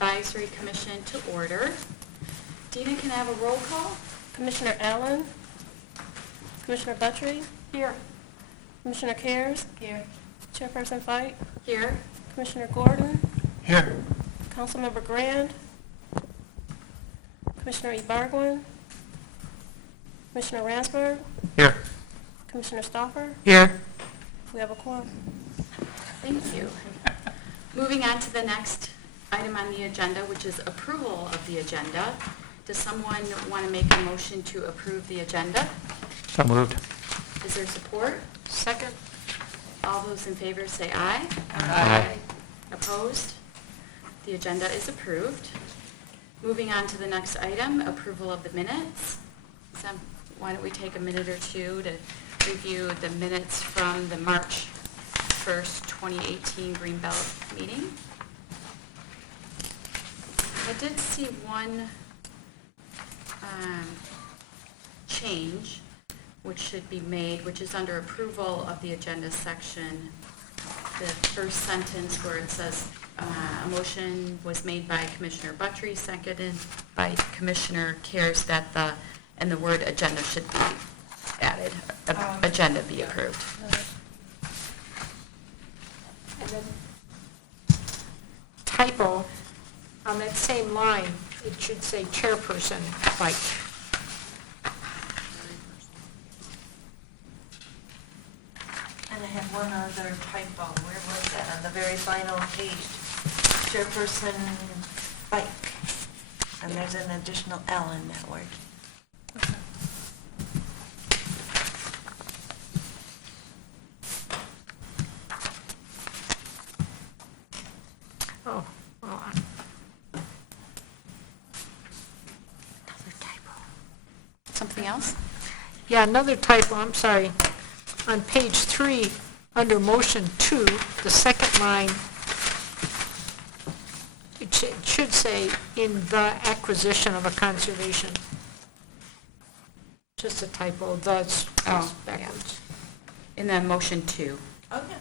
Advisory Commission to order. Dina, can I have a roll call? Commissioner Allen? Commissioner Buttrey? Here. Commissioner Cares? Here. Chairperson Fight? Here. Commissioner Gordon? Here. Councilmember Grand? Commissioner Ebargwin? Commissioner Ransburg? Here. Commissioner Stauffer? Here. We have a quorum. Thank you. Moving on to the next item on the agenda, which is approval of the agenda. Does someone want to make a motion to approve the agenda? So moved. Is there support? Second. All those in favor say aye. Aye. Opposed? The agenda is approved. Moving on to the next item, approval of the minutes. So why don't we take a minute or two to review the minutes from the March 1st, 2018 Greenbelt meeting. I did see one change which should be made, which is under approval of the agenda section. The first sentence where it says a motion was made by Commissioner Buttrey, seconded by Commissioner Cares, that the word agenda should be added. Agenda be approved. And then typo, on that same line, it should say chairperson White. And I have one other typo. Where was that? On the very final page. Chairperson Fike. And there's an additional L in that word. Oh, well, Another typo. Something else? yeah, another typo, I'm sorry. On page 3, under motion 2, the second line, it should say, in the acquisition of a conservation. Just a typo, that's Oh, backwards. In the motion 2. Oh, yeah.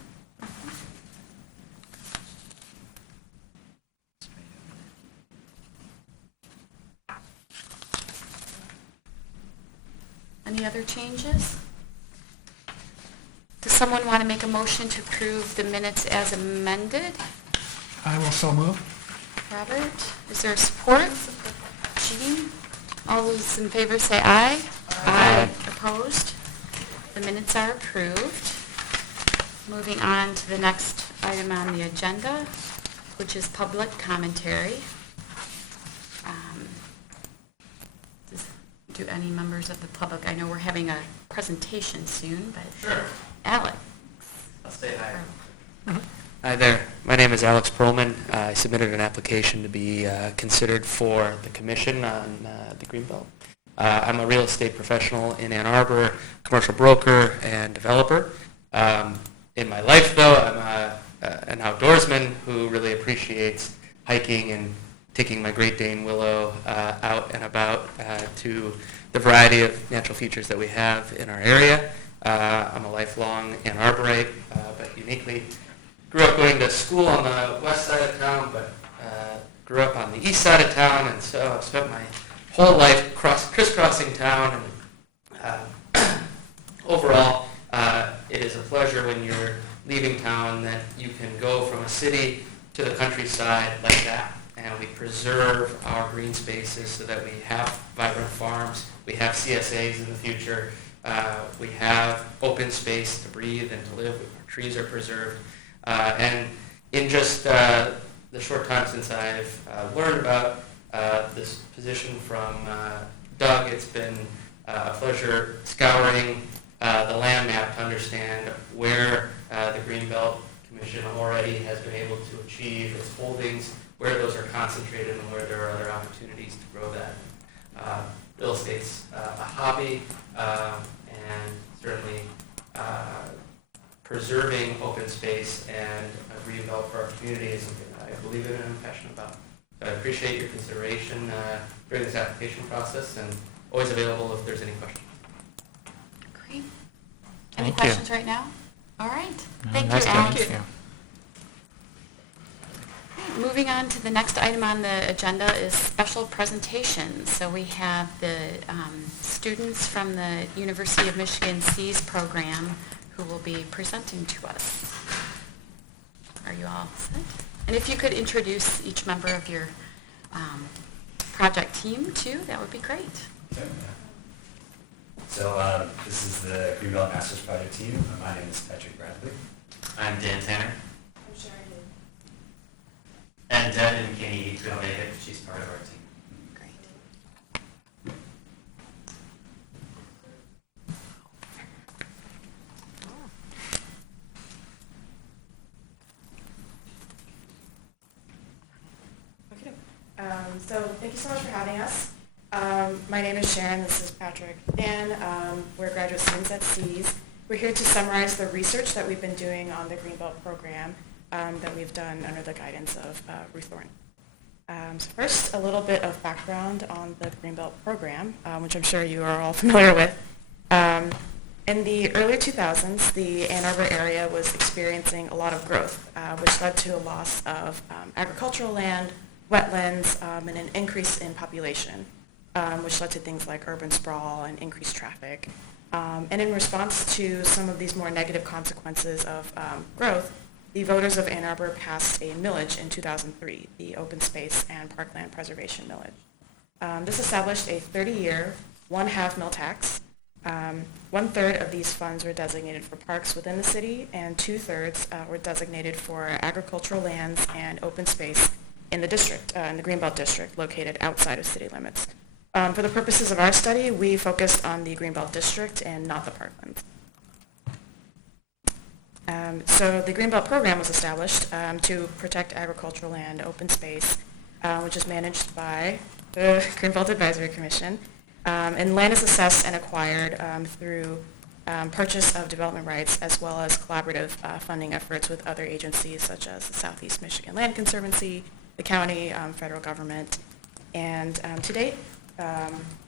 Any other changes? Does someone want to make a motion to approve the minutes as amended? I will so move. Robert, is there support? Jean? All those in favor say aye. Aye. Opposed? The minutes are approved. Moving on to the next item on the agenda, which is public commentary. Do any members of the public, I know we're having a presentation soon, but Sure. Alex. I'll say hi. Hi there. My name is Alex Perlman. I submitted an application to be considered for the commission on the Greenbelt. I'm a real estate professional in Ann Arbor, commercial broker and developer. In my life, though, I'm an outdoorsman who really appreciates hiking and taking my Great Dane Willow out and about to the variety of natural features that we have in our area. I'm a lifelong Ann Arborite, but uniquely grew up going to school on the west side of town, but grew up on the east side of town, and so I've spent my whole life crisscrossing town. And overall, it is a pleasure when you're leaving town that you can go from a city to the countryside like that. And we preserve our green spaces so that we have vibrant farms, we have CSAs in the future, we have open space to breathe and to live, our trees are preserved. And in just the short time since I've learned about this position from Doug, it's been a pleasure scouring the land map to understand where the Greenbelt Commission already has been able to achieve its holdings, where those are concentrated, and where there are other opportunities to grow that. Real estate's a hobby, and certainly preserving open space and a Greenbelt for our community is something that I believe in and I'm passionate about. So I appreciate your consideration during this application process, and always available if there's any questions. Great. Any Thank you. questions right now? All right. Thank Nice you, to Alex. meet you. Moving on to the next item on the agenda is special presentations. So we have the students from the University of Michigan SEAS program who will be presenting to us. Are you all set? And if you could introduce each member of your project team too, that would be great. Okay. So this is the Greenbelt Masters Project team. My name is Patrick Bradley. I'm Dan Tanner. I'm Sharon. And Devin Kinney couldn't make it. She's part of our team. Great. Okay. So thank you so much for having us. My name is Sharon. This is Patrick. And we're graduate students at SEAS. We're here to summarize the research that we've been doing on the Greenbelt Program that we've done under the guidance of Ruth Thorne. So first, a little bit of background on the Greenbelt Program, which I'm sure you are all familiar with. In the early 2000s, the Ann Arbor area was experiencing a lot of growth, which led to a loss of agricultural land, wetlands, and an increase in population, which led to things like urban sprawl and increased traffic. And in response to some of these more negative consequences of growth, the voters of Ann Arbor passed a millage in 2003, the Open Space and Parkland Preservation Millage. This established a 30-year, one-half mill tax. One-third of these funds were designated for parks within the city, and two-thirds were designated for agricultural lands and open space in the district, in the Greenbelt district, located outside of city limits. For the purposes of our study, we focused on the Greenbelt district and not the Parklands. So the Greenbelt Program was established to protect agricultural land, open space, which is managed by the Greenbelt Advisory Commission. And land is assessed and acquired through purchase of development rights as well as collaborative funding efforts with other agencies such as the Southeast Michigan Land Conservancy, the county, federal government. And to date,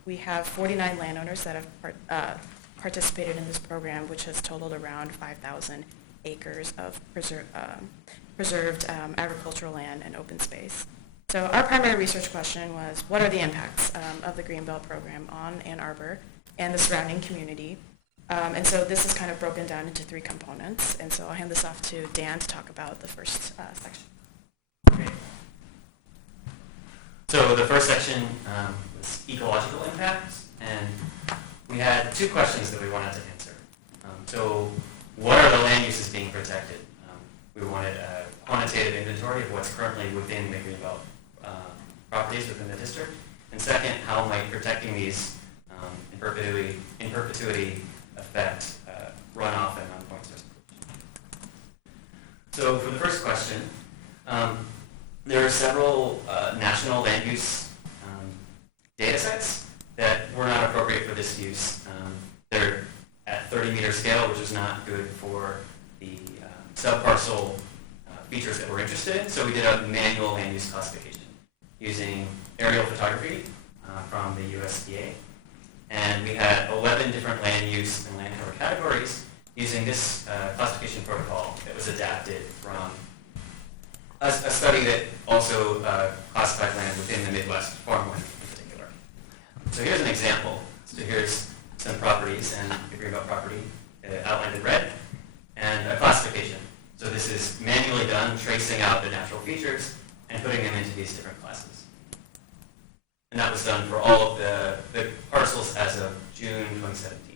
we have 49 landowners that have participated in this program, which has totaled around 5,000 acres of preserved agricultural land and open space. So our primary research question was, what are the impacts of the Greenbelt Program on Ann Arbor and the surrounding community? And so this is kind of broken down into three components. And so I'll hand this off to Dan to talk about the first section. Great. So the first section was ecological impacts, and we had two questions that we wanted to answer. So what are the land uses being protected? We wanted a quantitative inventory of what's currently within the Greenbelt properties within the district. And second, how might protecting these in perpetuity affect runoff and non-point source pollution? So for the first question, there are several national land use data sets that were not appropriate for this use. They're at 30-meter scale, which is not good for the subparcel features that we're interested in. So we did a manual land use classification using aerial photography from the USDA. And we had 11 different land use and land cover categories using this classification protocol that was adapted from a study that also classified land within the Midwest, farmland in particular. So here's an example. So here's some properties and the Greenbelt property outlined in red, and a classification. So this is manually done, tracing out the natural features and putting them into these different classes. And that was done for all of the parcels as of June 2017.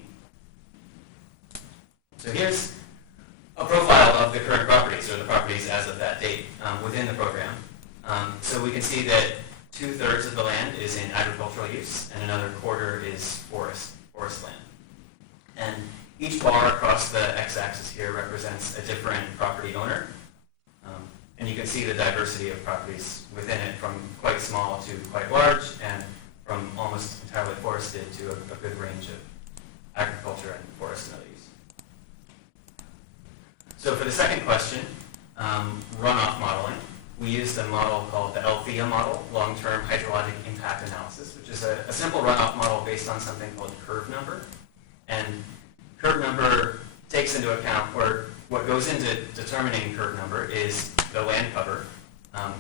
So here's a profile of the current properties, or the properties as of that date within the program. So we can see that 2/3 of the land is in agricultural use and another quarter is forest land. And each bar across the x-axis here represents a different property owner. And you can see the diversity of properties within it, from quite small to quite large, and from almost entirely forested to a good range of agriculture and forest and other use. So for the second question, runoff modeling, we used a model called the LFIA model, Long-Term Hydrologic Impact Analysis, which is a simple runoff model based on something called curve number. And curve number takes into account, or what goes into determining curve number is the land cover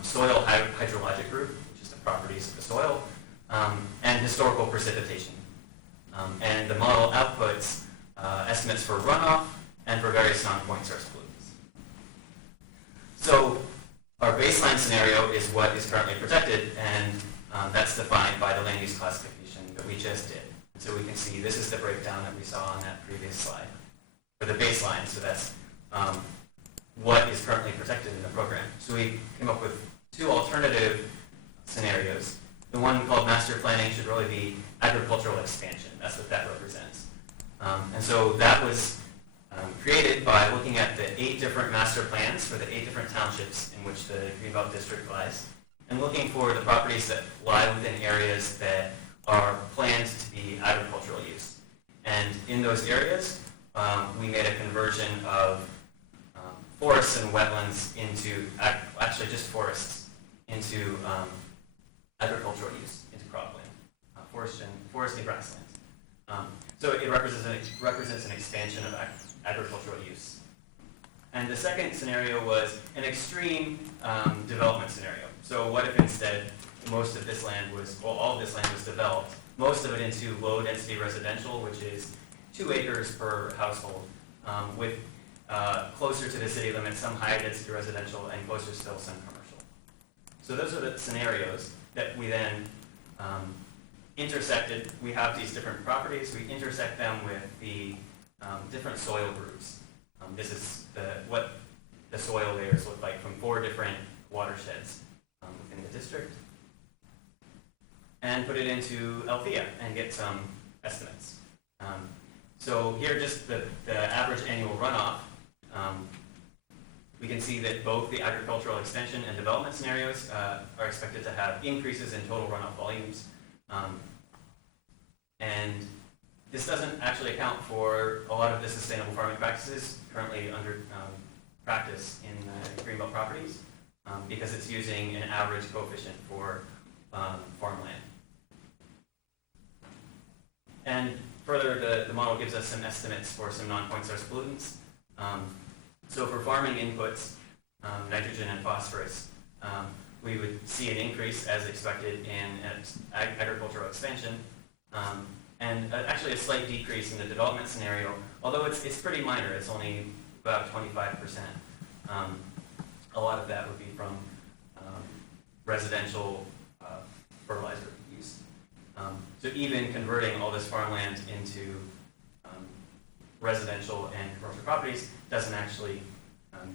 soil hydrologic group, which is the properties of the soil, and historical precipitation. And the model outputs estimates for runoff and for various non-point source pollutants. So our baseline scenario is what is currently protected, and that's defined by the land use classification that we just did. So we can see this is the breakdown that we saw on that previous slide for the baseline. So that's what is currently protected in the program. So we came up with two alternative scenarios. The one called master planning should really be agricultural expansion. That's what that represents. And so that was created by looking at the 8 different master plans for the 8 different townships in which the Greenbelt District lies, and looking for the properties that lie within areas that are planned to be agricultural use. And in those areas, we made a conversion of forests and wetlands into, actually just forests, into agricultural use, into cropland, forest and grasslands. So it represents an expansion of agricultural use. And the second scenario was an extreme development scenario. So what if instead most of this land was, well, all of this land was developed, most of it into low-density residential, which is 2 acres per household, with closer to the city limits, some high-density residential, and closer still some commercial. So those are the scenarios that we then intersected. We have these different properties. We intersect them with the different soil groups. This is what the soil layers look like from 4 different watersheds within the district. And put it into Althea and get some estimates. So here, just the average annual runoff. We can see that both the agricultural extension and development scenarios are expected to have increases in total runoff volumes. And this doesn't actually account for a lot of the sustainable farming practices currently under practice in Greenbelt properties, because it's using an average coefficient for farmland. And further, the model gives us some estimates for some non-point source pollutants. So for farming inputs, nitrogen and phosphorus, we would see an increase as expected in agricultural expansion, and actually a slight decrease in the development scenario, although it's pretty minor. It's only about 25%. A lot of that would be from residential fertilizer use. So even converting all this farmland into residential and commercial properties doesn't actually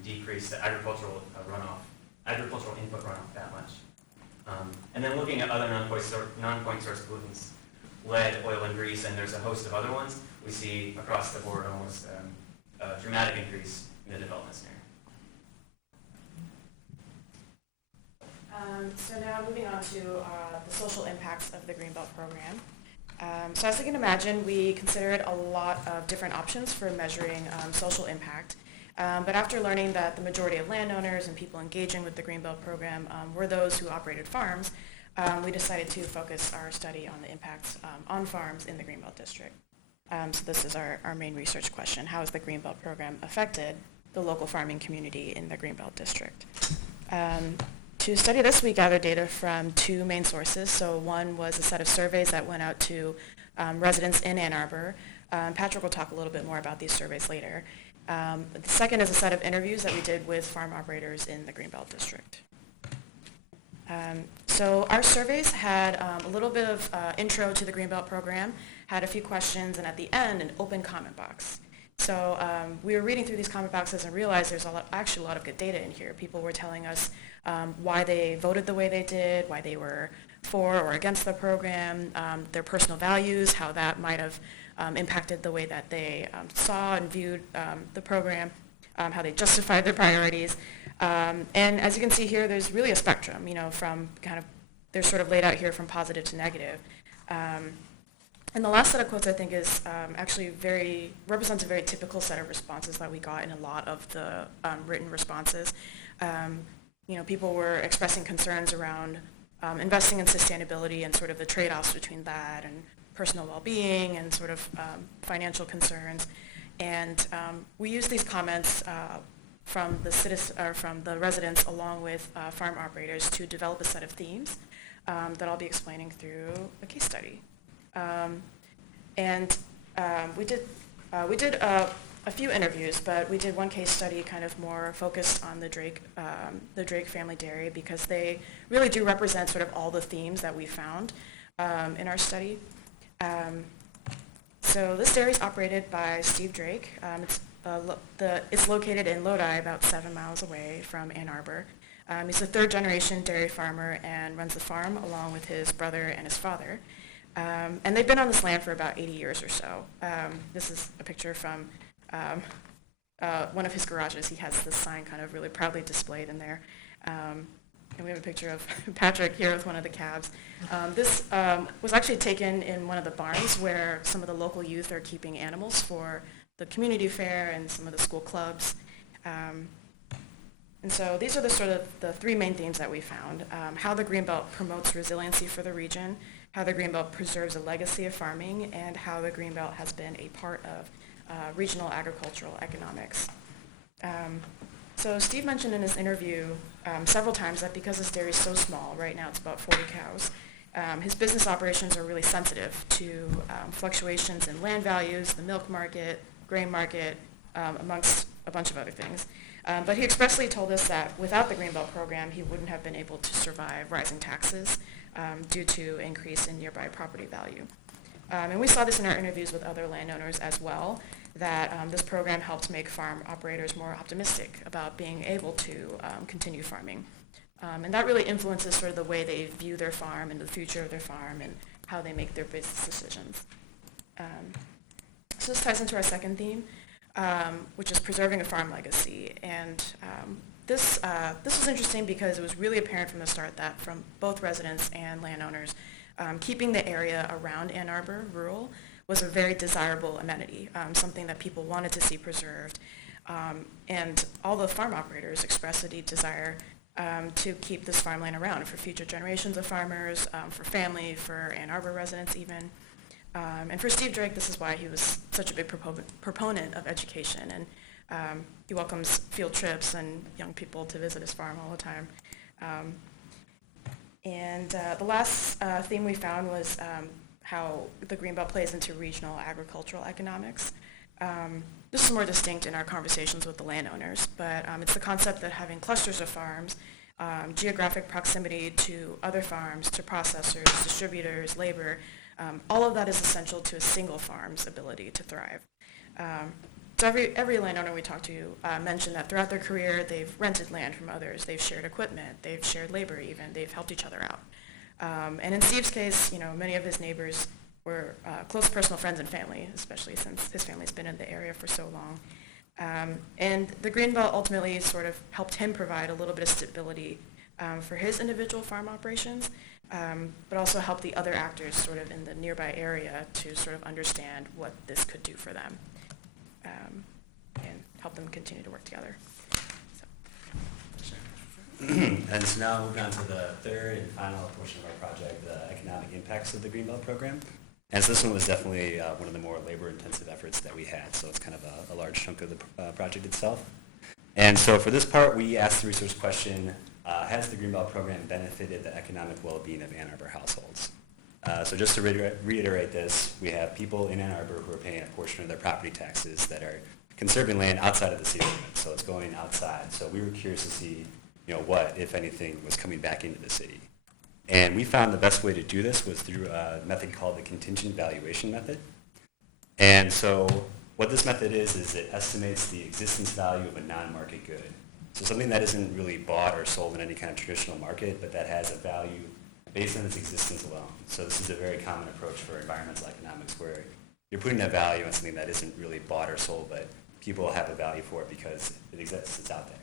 decrease the agricultural input runoff that much. And then looking at other non-point source pollutants, lead, oil, and grease, and there's a host of other ones, we see across the board almost a dramatic increase in the development scenario. So now moving on to the social impacts of the Greenbelt program. So as you can imagine, we considered a lot of different options for measuring social impact. But after learning that the majority of landowners and people engaging with the Greenbelt program were those who operated farms, we decided to focus our study on the impacts on farms in the Greenbelt district. So this is our main research question. How has the Greenbelt program affected the local farming community in the Greenbelt district? To study this, we gathered data from 2 main sources. So one was a set of surveys that went out to residents in Ann Arbor. Patrick will talk a little bit more about these surveys later. The second is a set of interviews that we did with farm operators in the Greenbelt district. So our surveys had a little bit of intro to the Greenbelt program, had a few questions, and at the end, an open comment box. So we were reading through these comment boxes and realized there's actually a lot of good data in here. People were telling us why they voted the way they did, why they were for or against the program, their personal values, how that might have impacted the way that they saw and viewed the program, how they justified their priorities. And as you can see here, there's really a spectrum, from they're sort of laid out here from positive to negative. And the last set of quotes, I think, is actually represents a very typical set of responses that we got in a lot of the written responses. People were expressing concerns around investing in sustainability and sort of the trade-offs between that and personal well-being and sort of financial concerns. And we used these comments from the from the residents along with farm operators to develop a set of themes that I'll be explaining through a case study. We did a few interviews, but we did one case study kind of more focused on the Drake family dairy because they really do represent sort of all the themes that we found in our study. So this dairy is operated by Steve Drake. It's located in Lodi, about 7 miles away from Ann Arbor. He's a third-generation dairy farmer and runs the farm along with his brother and his father. And they've been on this land for about 80 years or so. This is a picture from one of his garages. He has this sign kind of really proudly displayed in there. And we have a picture of Patrick here with one of the calves. This was actually taken in one of the barns where some of the local youth are keeping animals for the community fair and some of the school clubs. And so these are the sort of the three main themes that we found. How the Greenbelt promotes resiliency for the region, how the Greenbelt preserves a legacy of farming, and how the Greenbelt has been a part of regional agricultural economics. So Steve mentioned in his interview several times that because his dairy is so small, right now it's about 40 cows, his business operations are really sensitive to fluctuations in land values, the milk market, grain market, amongst a bunch of other things. But he expressly told us that without the Greenbelt program, he wouldn't have been able to survive rising taxes due to increase in nearby property value. And we saw this in our interviews with other landowners as well, that this program helped make farm operators more optimistic about being able to continue farming. And that really influences sort of the way they view their farm and the future of their farm and how they make their business decisions. So this ties into our second theme, which is preserving a farm legacy. And this was interesting because it was really apparent from the start that from both residents and landowners, keeping the area around Ann Arbor rural was a very desirable amenity, something that people wanted to see preserved. And all the farm operators expressed a deep desire to keep this farmland around for future generations of farmers, for family, for Ann Arbor residents even. And for Steve Drake, this is why he was such a big proponent of education. And he welcomes field trips and young people to visit his farm all the time. And the last theme we found was how the Greenbelt plays into regional agricultural economics. This is more distinct in our conversations with the landowners, but it's the concept that having clusters of farms, geographic proximity to other farms, to processors, distributors, labor, all of that is essential to a single farm's ability to thrive. So every landowner we talked to mentioned that throughout their career, they've rented land from others, they've shared equipment, they've shared labor even, they've helped each other out. And in Steve's case, many of his neighbors were close personal friends and family, especially since his family's been in the area for so long. And the Greenbelt ultimately sort of helped him provide a little bit of stability for his individual farm operations, but also helped the other actors sort of in the nearby area to sort of understand what this could do for them. And help them continue to work together. And so now moving on to the third and final portion of our project, the economic impacts of the Greenbelt program. And so this one was definitely one of the more labor-intensive efforts that we had, so it's kind of a large chunk of the project itself. And so for this part, we asked the research question, has the Greenbelt program benefited the economic well-being of Ann Arbor households? So just to reiterate this, we have people in Ann Arbor who are paying a portion of their property taxes that are conserving land outside of the city limits, so it's going outside. So we were curious to see, what, if anything, was coming back into the city. And we found the best way to do this was through a method called the Contingent Valuation method. And so what this method is it estimates the existence value of a non-market good. So something that isn't really bought or sold in any kind of traditional market, but that has a value based on its existence alone. So this is a very common approach for environmental economics where you're putting a value on something that isn't really bought or sold, but people have a value for it because it exists, it's out there.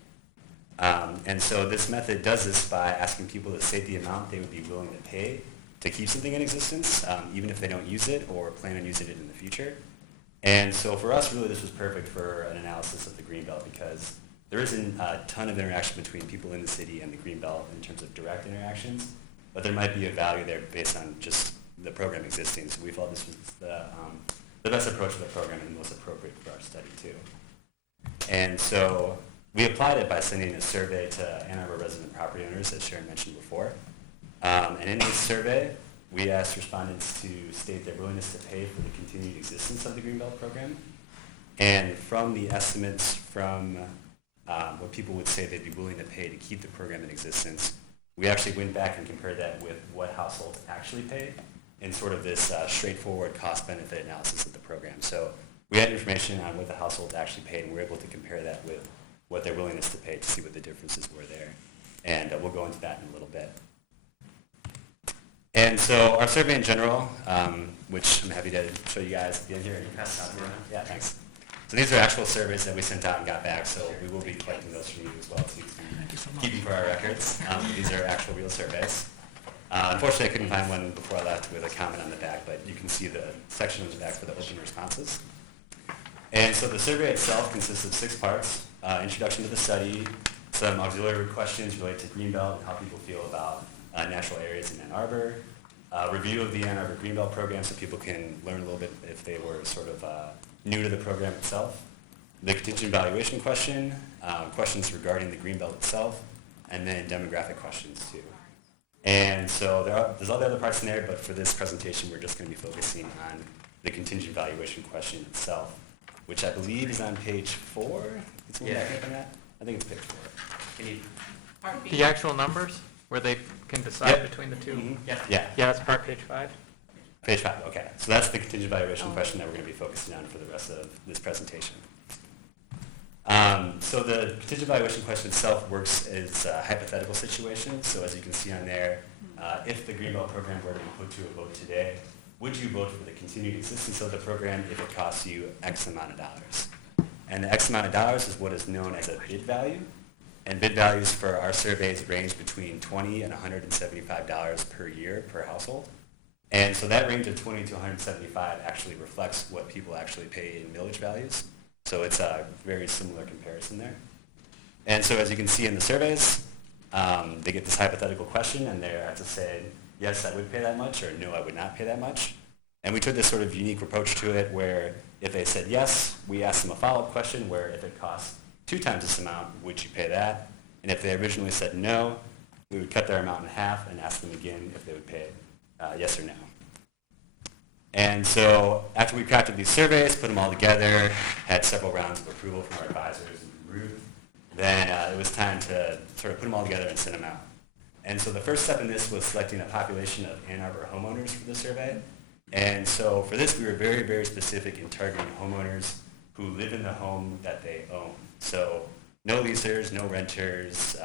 And so this method does this by asking people to state the amount they would be willing to pay to keep something in existence, even if they don't use it or plan on using it in the future. And so for us, really, this was perfect for an analysis of the Greenbelt because there isn't a ton of interaction between people in the city and the Greenbelt in terms of direct interactions, but there might be a value there based on just the program existing. So we felt this was the best approach to the program and the most appropriate for our study too. And so We applied it by sending a survey to Ann Arbor resident property owners, as Sharon mentioned before. And in this survey, we asked respondents to state their willingness to pay for the continued existence of the Greenbelt program. And from the estimates from what people would say they'd be willing to pay to keep the program in existence, we actually went back and compared that with what households actually paid in sort of this straightforward cost-benefit analysis of the program. So we had information on what the households actually paid, and we were able to compare that with what their willingness to pay to see what the differences were there. And we'll go into that in a little bit. And so our survey in general, which I'm happy to show you guys at the end here. And pass it out around. Yeah, thanks. So these are actual surveys that we sent out and got back, so we will be collecting those from you as well to keep them for our records. These are actual real surveys. Unfortunately, I couldn't find one before I left with a comment on the back, but you can see the section on the back for the open responses. And so the survey itself consists of 6 parts: introduction to the study, some auxiliary questions related to Greenbelt and how people feel about natural areas in Ann Arbor, review of the Ann Arbor Greenbelt program so people can learn a little bit if they were sort of new to the program itself, the contingent valuation question, questions regarding the Greenbelt itself, and then demographic questions too. And so there's all the other parts in there, but for this presentation, we're just going to be focusing on the contingent valuation question itself, which I believe is on page 4. Is someone back up on that? I think it's page 4. Can you? The actual numbers, where they can decide Yep. between the 2? Mhm. Yeah. Yeah. Yeah, that's part page 5. Page 5, okay. So that's the contingent valuation question that we're going to be focusing on for the rest of this presentation. So the contingent valuation question itself works as a hypothetical situation. So as you can see on there, if the Greenbelt program were to be put to a vote today, would you vote for the continued existence of the program if it costs you X amount of dollars? And the X amount of dollars is what is known as a bid value. And bid values for our surveys range between $20 and $175 per year per household. And so that range of 20 to 175 actually reflects what people actually pay in millage values. So it's a very similar comparison there. And so as you can see in the surveys, they get this hypothetical question and they have to say, yes, I would pay that much, or no, I would not pay that much. And we took this sort of unique approach to it where if they said yes, we asked them a follow-up question where if it costs 2 times this amount, would you pay that? And if they originally said no, we would cut their amount in half and ask them again if they would pay yes or no. And so after we crafted these surveys, put them all together, had several rounds of approval from our advisors and from Ruth, then it was time to sort of put them all together and send them out. And so the first step in this was selecting a population of Ann Arbor homeowners for the survey. And so for this, we were very, very specific in targeting homeowners who live in the home that they own. So no leasers, no renters,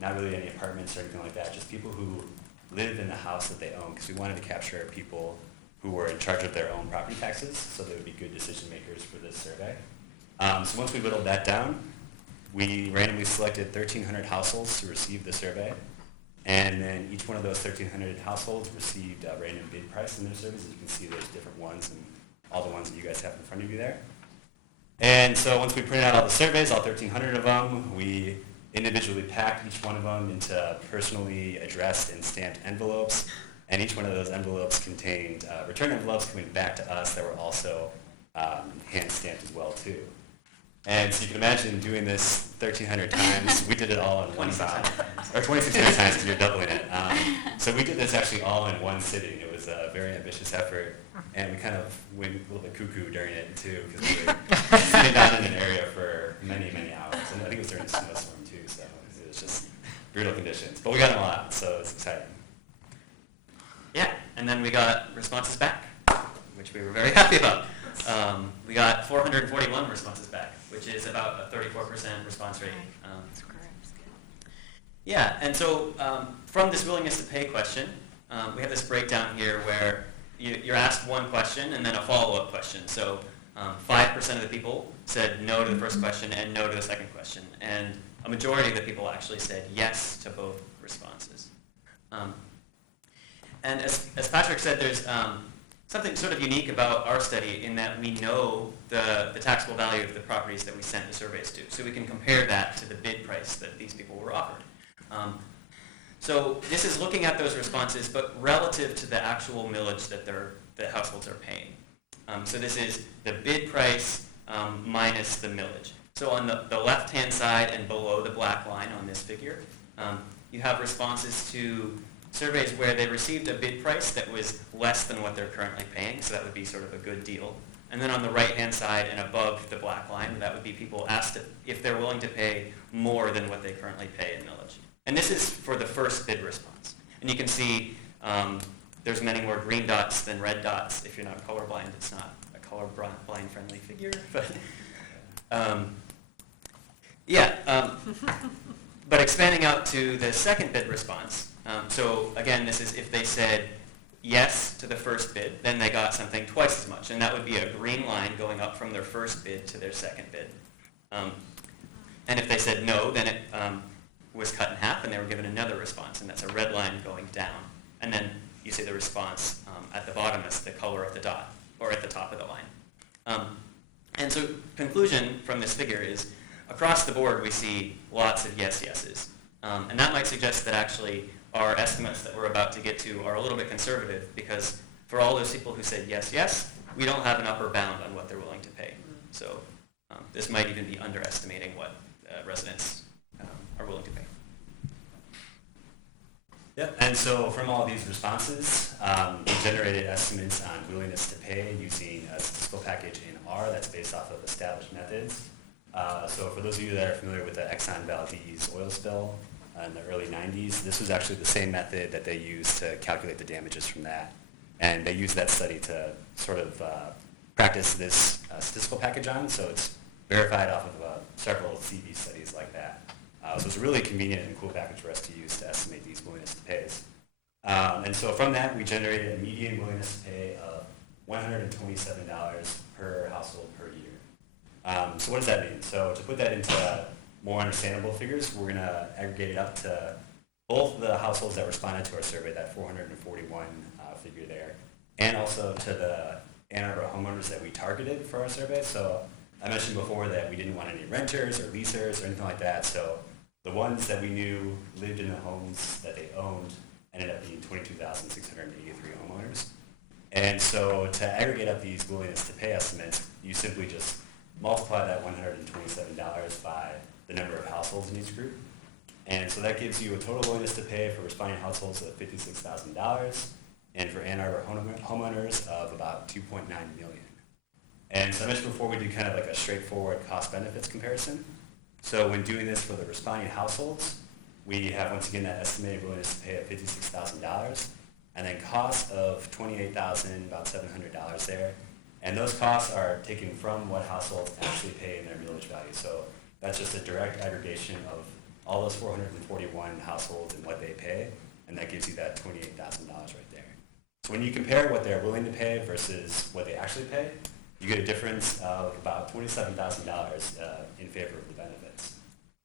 not really any apartments or anything like that, just people who live in the house that they own, because we wanted to capture people who were in charge of their own property taxes, so they would be good decision makers for this survey. So once we whittled that down, we randomly selected 1,300 households to receive the survey, and then each one of those 1,300 households received a random bid price in their surveys. As you can see, there's different ones, and all the ones that you guys have in front of you there. And so once we printed out all the surveys, all 1,300 of them, we individually packed each one of them into personally addressed and stamped envelopes. And each one of those envelopes contained return envelopes coming back to us that were also hand stamped as well too. And so you can imagine doing this 1,300 times. We did it all in one bout. Or 2,600 times because you're doubling it. So we did this actually all in one sitting. It was a very ambitious effort. And we kind of went a little bit cuckoo during it too, because we were sitting down in an area for many, many hours. And I think it was during a snowstorm too, so it was just brutal conditions. But we got them a lot, so it's exciting. Yeah, and then we got responses back, which we were very happy about. We got 441 responses back, which is about a 34% response rate. Yeah, and so from this willingness to pay question, we have this breakdown here where you're asked one question and then a follow-up question. So 5% of the people said no to the first question and no to the second question, and a majority of the people actually said yes to both responses. And as Patrick said, there's something sort of unique about our study in that we know the taxable value of the properties that we sent the surveys to. So we can compare that to the bid price that these people were offered. So this is looking at those responses, but relative to the actual millage that households are paying. So this is the bid price minus the millage. So on the left-hand side and below the black line on this figure, you have responses to surveys where they received a bid price that was less than what they're currently paying, so that would be sort of a good deal. And then on the right-hand side and above the black line, that would be people asked if they're willing to pay more than what they currently pay in millage. And this is for the first bid response. And you can see there's many more green dots than red dots. If you're not colorblind, it's not a colorblind friendly figure. But but expanding out to the second bid response. So again, this is if they said yes to the first bid, then they got something twice as much. And that would be a green line going up from their first bid to their second bid. And if they said no, then it was cut in half and they were given another response. And that's a red line going down. And then you see the response at the bottom as the color of the dot, or at the top of the line. And so conclusion from this figure is, across the board we see lots of yeses. And that might suggest that actually our estimates that we're about to get to are a little bit conservative, because for all those people who said yes, we don't have an upper bound on what they're willing to pay. So this might even be underestimating what residents are willing to pay. Yep, and so from all these responses, we generated estimates on willingness to pay using a statistical package in R that's based off of established methods. So for those of you that are familiar with the Exxon Valdez oil spill in the early 90s, this was actually the same method that they used to calculate the damages from that. And they used that study to sort of practice this statistical package on, so it's verified off of several CV studies like that. So it's a really convenient and cool package for us to use to estimate these willingness to pays. And so from that, we generated a median willingness to pay of $127 per household per year. So what does that mean? So to put that into more understandable figures, we're going to aggregate it up to both the households that responded to our survey, that 441 figure there, and also to the Ann Arbor homeowners that we targeted for our survey. So I mentioned before that we didn't want any renters or leasers or anything like that. So the ones that we knew lived in the homes that they owned ended up being 22,683 homeowners. And so to aggregate up these willingness to pay estimates, you simply just multiply that $127 by the number of households in each group. And so that gives you a total willingness to pay for responding households of $56,000, and for Ann Arbor homeowners of about $2.9 million. And so I mentioned before we did kind of like a straightforward cost benefits comparison. So when doing this for the responding households, we have once again that estimated willingness to pay of $56,000, and then cost of $28,000, about $700 there. And those costs are taken from what households actually pay in their millage value. So that's just a direct aggregation of all those 441 households and what they pay, and that gives you that $28,000 right there. So when you compare what they're willing to pay versus what they actually pay, you get a difference of about $27,000 in favor of the benefits.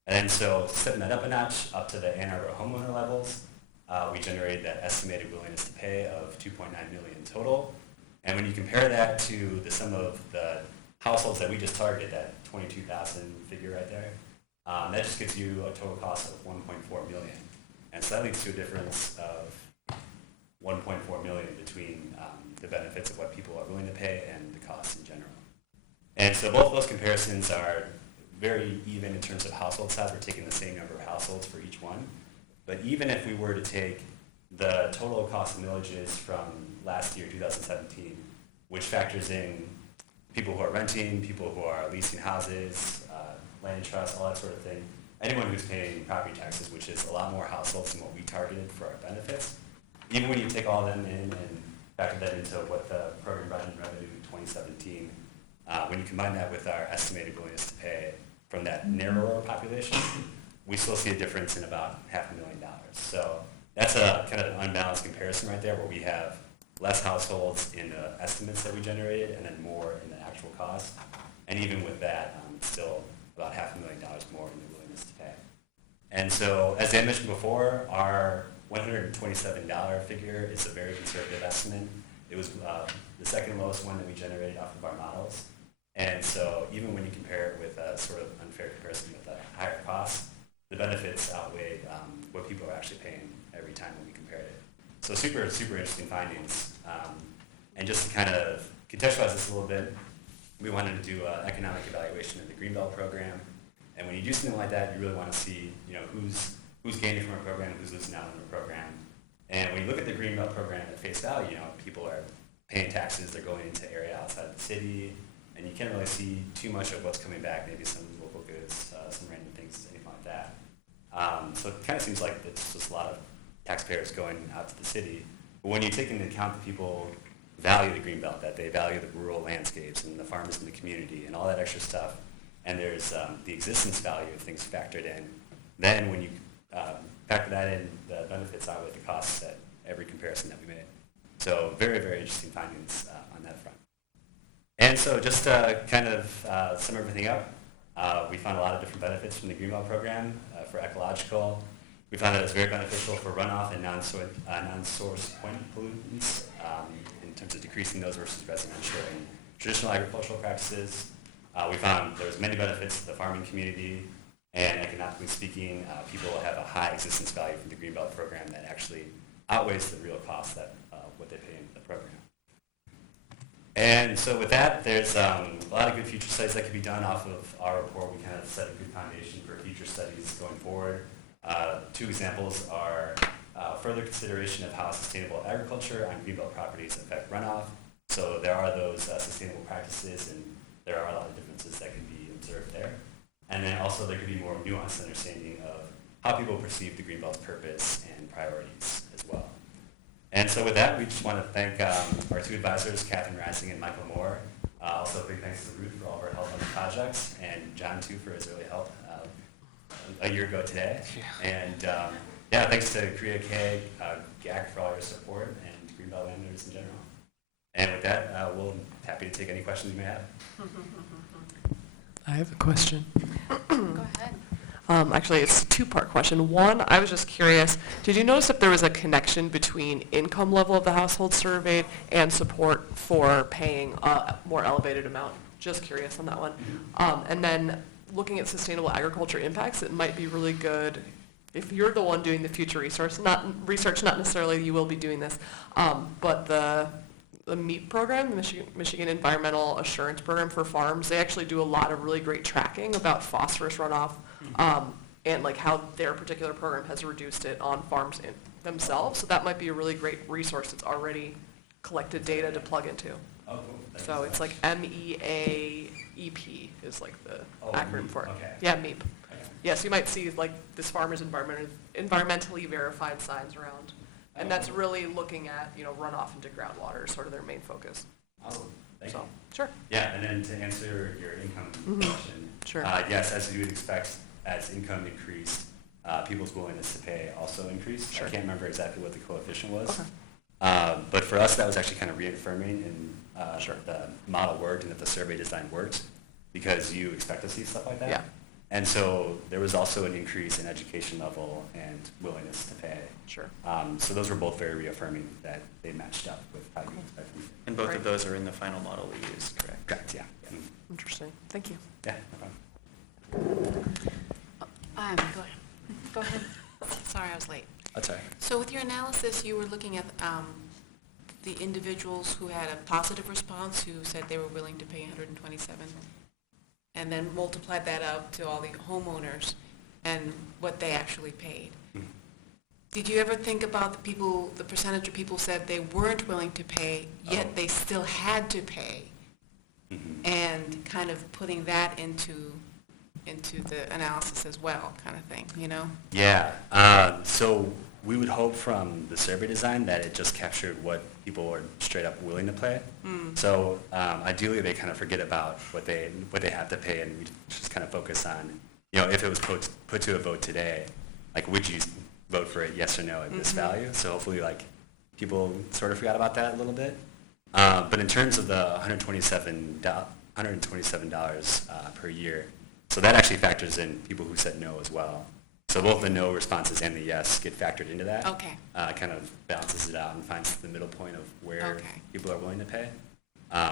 And then so setting that up a notch, up to the Ann Arbor homeowner levels, we generated that estimated willingness to pay of $2.9 million total. And when you compare that to the sum of the households that we just targeted, that 22,000 figure right there, that just gives you a total cost of $1.4 million. And so that leads to a difference of $1.4 million between the benefits of what people are willing to pay and the costs in general. And so both of those comparisons are very even in terms of household size. We're taking the same number of households for each one. But even if we were to take the total cost of millages from last year, 2017, which factors in people who are renting, people who are leasing houses, land trusts, all that sort of thing, anyone who's paying property taxes, which is a lot more households than what we targeted for our benefits, even when you take all of them in and factor that into what the program brought in revenue in 2017, when you combine that with our estimated willingness to pay from that narrower population, we still see a difference in about $500,000. So that's a kind of an unbalanced comparison right there, where we have less households in the estimates that we generated and then more in the actual cost. And even with that, still about $500,000 more in the willingness to pay. And so, as I mentioned before, our $127 figure is a very conservative estimate. It was the second lowest one that we generated off of our models. And so even when you compare it with a sort of unfair comparison with a higher cost, the benefits outweighed what people are actually paying every time when we compared it. So super, super interesting findings. And just to kind of contextualize this a little bit, we wanted to do an economic evaluation of the Greenbelt Program. And when you do something like that, you really want to see, who's gaining from a program, who's losing out on a program. And when you look at the Greenbelt Program at face value, people are paying taxes, they're going into area outside of the city, and you can't really see too much of what's coming back, maybe some local goods, some random things, anything like that. So it kind of seems like it's just a lot of taxpayers going out to the city. But when you take into account that people value the Greenbelt, that they value the rural landscapes and the farmers in the community and all that extra stuff, and there's the existence value of things factored in, then when you factor that in, the benefits outweigh the costs at every comparison that we made. So very, very interesting findings on that front. And so just to kind of sum everything up, we found a lot of different benefits from the Greenbelt Program. For Ecological, we found that it's very beneficial for runoff and non-source point pollutants in terms of decreasing those versus residential and traditional agricultural practices. We found there was many benefits to the farming community, and economically speaking, people have a high existence value from the Greenbelt Program that actually outweighs the real cost that what they pay into the program. And so with that, there's a lot of good future studies that could be done off of our report. We kind of set a good foundation for future studies going forward. Two examples are further consideration of how sustainable agriculture on Greenbelt properties affect runoff. So there are those sustainable practices, and there are a lot of differences that can be observed there. And then also there could be more nuanced understanding of how people perceive the Greenbelt's purpose and priorities as well. And so with that, we just want to thank our two advisors, Catherine Rising and Michael Moore. Also big thanks to Ruth for all of her help on the projects, and John too for his early help a year ago today. And thanks to Korea K, GAC for all your support, and Greenbelt landowners in general. And with that, we'll be happy to take any questions you may have. I have a question. Go ahead. Actually, it's a two-part question. One, I was just curious, did you notice if there was a connection between income level of the household surveyed and support for paying a more elevated amount? Just curious on that one. And then looking at sustainable agriculture impacts, it might be really good if you're the one doing the future research, not necessarily you will be doing this, but the MEAP program, the Michigan Environmental Assurance Program for farms, they actually do a lot of really great tracking about phosphorus runoff and like how their particular program has reduced it on farms themselves. So that might be a really great resource that's already collected data to plug into. Oh, cool. So it's like MEAEP is like the acronym for it. Okay. Yeah, MEAP. Okay. Yes, you might see like this farmer's environmentally verified signs around. And that's really looking at, runoff into groundwater is sort of their main focus. Awesome. Thank you. Sure. Yeah, and then to answer your income question, Sure. Yes, as you would expect, as income increased, people's willingness to pay also increased. Sure. I can't remember exactly what the coefficient was. Okay. But for us, that was actually kind of reaffirming and Sure. the model worked and that the survey design worked because you expect to see stuff like that. Yeah. And so there was also an increase in education level and willingness to pay. Sure. So those were both very reaffirming that they matched up with how you expect them to. And both Right. of those are in the final model we used, correct? Correct, yeah. Interesting. Thank you. Yeah, no problem. Go ahead. Go ahead. Sorry, I was late. That's all right. So with your analysis, you were looking at the individuals who had a positive response, who said they were willing to pay 127, and then multiplied that out to all the homeowners and what they actually paid. Did you ever think about the percentage of people said they weren't willing to pay, yet they still had to pay, and kind of putting that into the analysis as well, kind of thing, Yeah, so we would hope from the survey design that it just captured what people were straight up willing to pay. So ideally they kind of forget about what they have to pay, and we just kind of focus on, if it was put to a vote today, like would you vote for it, yes or no, at this value? So hopefully people sort of forgot about that a little bit. But in terms of the $127 per year, so that actually factors in people who said no as well. So both the no responses and the yes get factored into that. Okay. Kind of balances it out and finds the middle point of where Okay. people are willing to pay,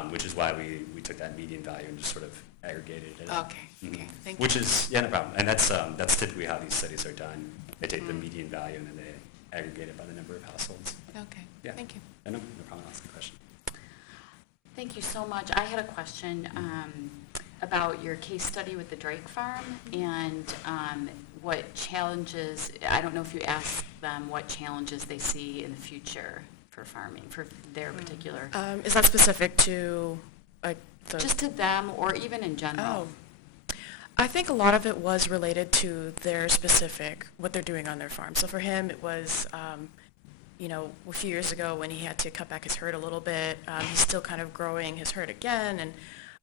which is why we took that median value and just sort of aggregated it. Okay, Mhm. okay, thank you. Which is, no problem. And that's typically how these studies are done. They take the median value and then they aggregate it by the number of households. Okay, Yeah. thank you. No problem. I'll ask the question. Thank you so much. I had a question about your case study with the Drake Farm and what challenges, I don't know if you asked them what challenges they see in the future for farming, for their particular, Is that specific to just to them or even in general? Oh, I think a lot of it was related to their specific, what they're doing on their farm. So for him, it was, a few years ago when he had to cut back his herd a little bit. He's still kind of growing his herd again,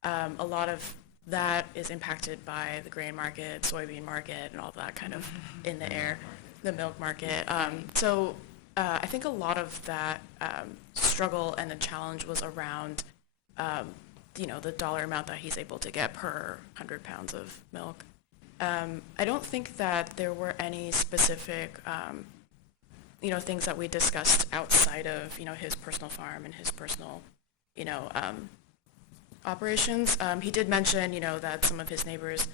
and a lot of that is impacted by the grain market, soybean market, and all that kind of in the air, the milk market. So I think a lot of that struggle and the challenge was around, the dollar amount that he's able to get per 100 pounds of milk. I don't think that there were any specific, things that we discussed outside of, his personal farm and his personal, operations. He did mention, that some of his neighbors,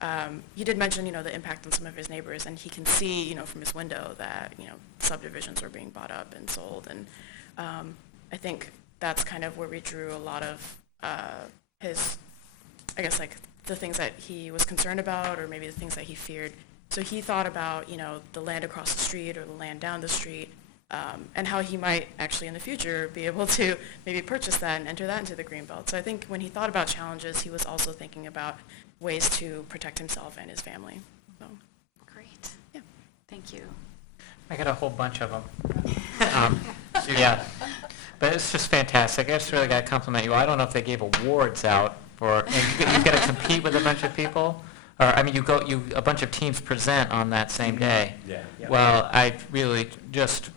the impact on some of his neighbors, and he can see, from his window that, subdivisions are being bought up and sold. And I think that's kind of where we drew a lot of his, I guess, like the things that he was concerned about or maybe the things that he feared. So he thought about, the land across the street or the land down the street, and how he might actually in the future be able to maybe purchase that and enter that into the Greenbelt. So I think when he thought about challenges, he was also thinking about ways to protect himself and his family. So, Great. yeah. Thank you. I got a whole bunch of them. Yeah, but it's just fantastic. I just really got to compliment you. I don't know if they gave awards out for, and you've got to compete with a bunch of people. Or, I mean, a bunch of teams present on that same day. Yeah. Well, I really just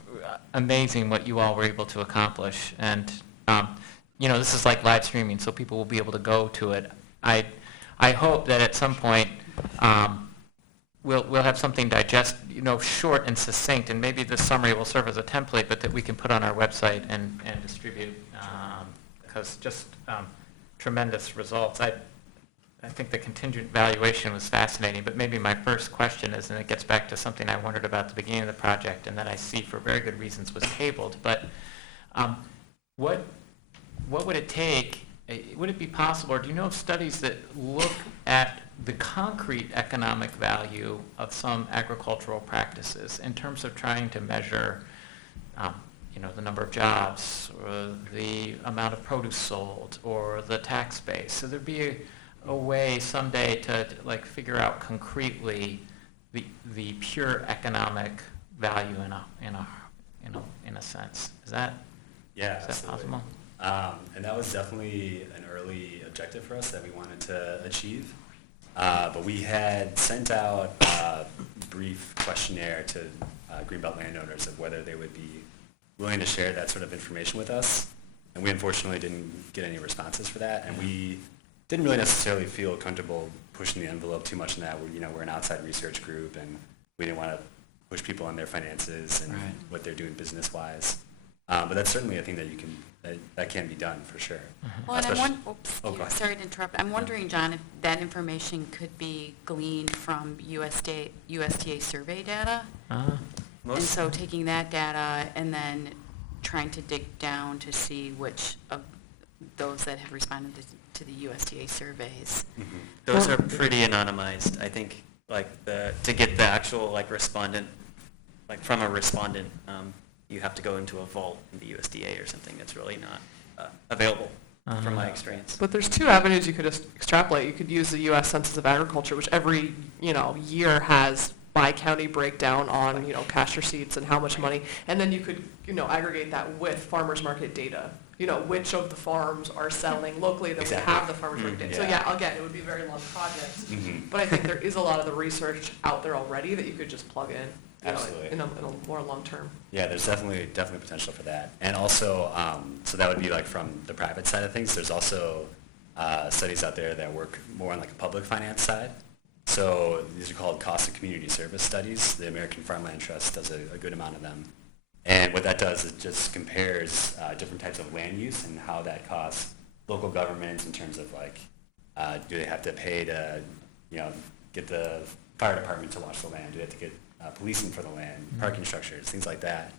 amazing what you all were able to accomplish. And, this is like live streaming, so people will be able to go to it. I hope that at some point we'll have something short and succinct, and maybe this summary will serve as a template, but that we can put on our website and distribute, because just tremendous results. I think the contingent valuation was fascinating, but maybe my first question is, and it gets back to something I wondered about at the beginning of the project, and that I see for very good reasons was tabled, but what would it take, would it be possible, or do you know of studies that look at the concrete economic value of some agricultural practices in terms of trying to measure, the number of jobs, or the amount of produce sold, or the tax base? So there'd be a way someday to figure out concretely the pure economic value in a sense. Is that possible? And that was definitely an early objective for us that we wanted to achieve. But we had sent out a brief questionnaire to Greenbelt landowners of whether they would be willing to share that sort of information with us. And we unfortunately didn't get any responses for that. And we didn't really necessarily feel comfortable pushing the envelope too much in that. We're an outside research group, and we didn't want to push people on their finances and what they're doing business-wise. But that's certainly a thing that can be done for sure. Well, and sorry to interrupt. I'm wondering, John, if that information could be gleaned from USDA survey data. And so taking that data and then trying to dig down to see which of those that have responded to the USDA surveys. Mm-hmm. Those are pretty anonymized. I think to get the actual respondent, from a respondent, you have to go into a vault in the USDA or something. That's really not available from my experience. But there's two avenues you could extrapolate. You could use the U.S. Census of Agriculture, which every year has by county breakdown on cash receipts and how much money, and then you could aggregate that with farmers market data. Which of the farms are selling locally that we have the farmers market data. So yeah, again, it would be a very long project, but I think there is a lot of the research out there already that you could just plug in. Absolutely. In a more long term. Yeah, there's definitely potential for that. And also, so that would be from the private side of things. There's also studies out there that work more on a public finance side. So these are called cost of community service studies. The American Farmland Trust does a good amount of them. And what that does is just compares different types of land use and how that costs local governments in terms of do they have to pay to get the fire department to watch the land? Do they have to get policing for the land, parking structures, things like that?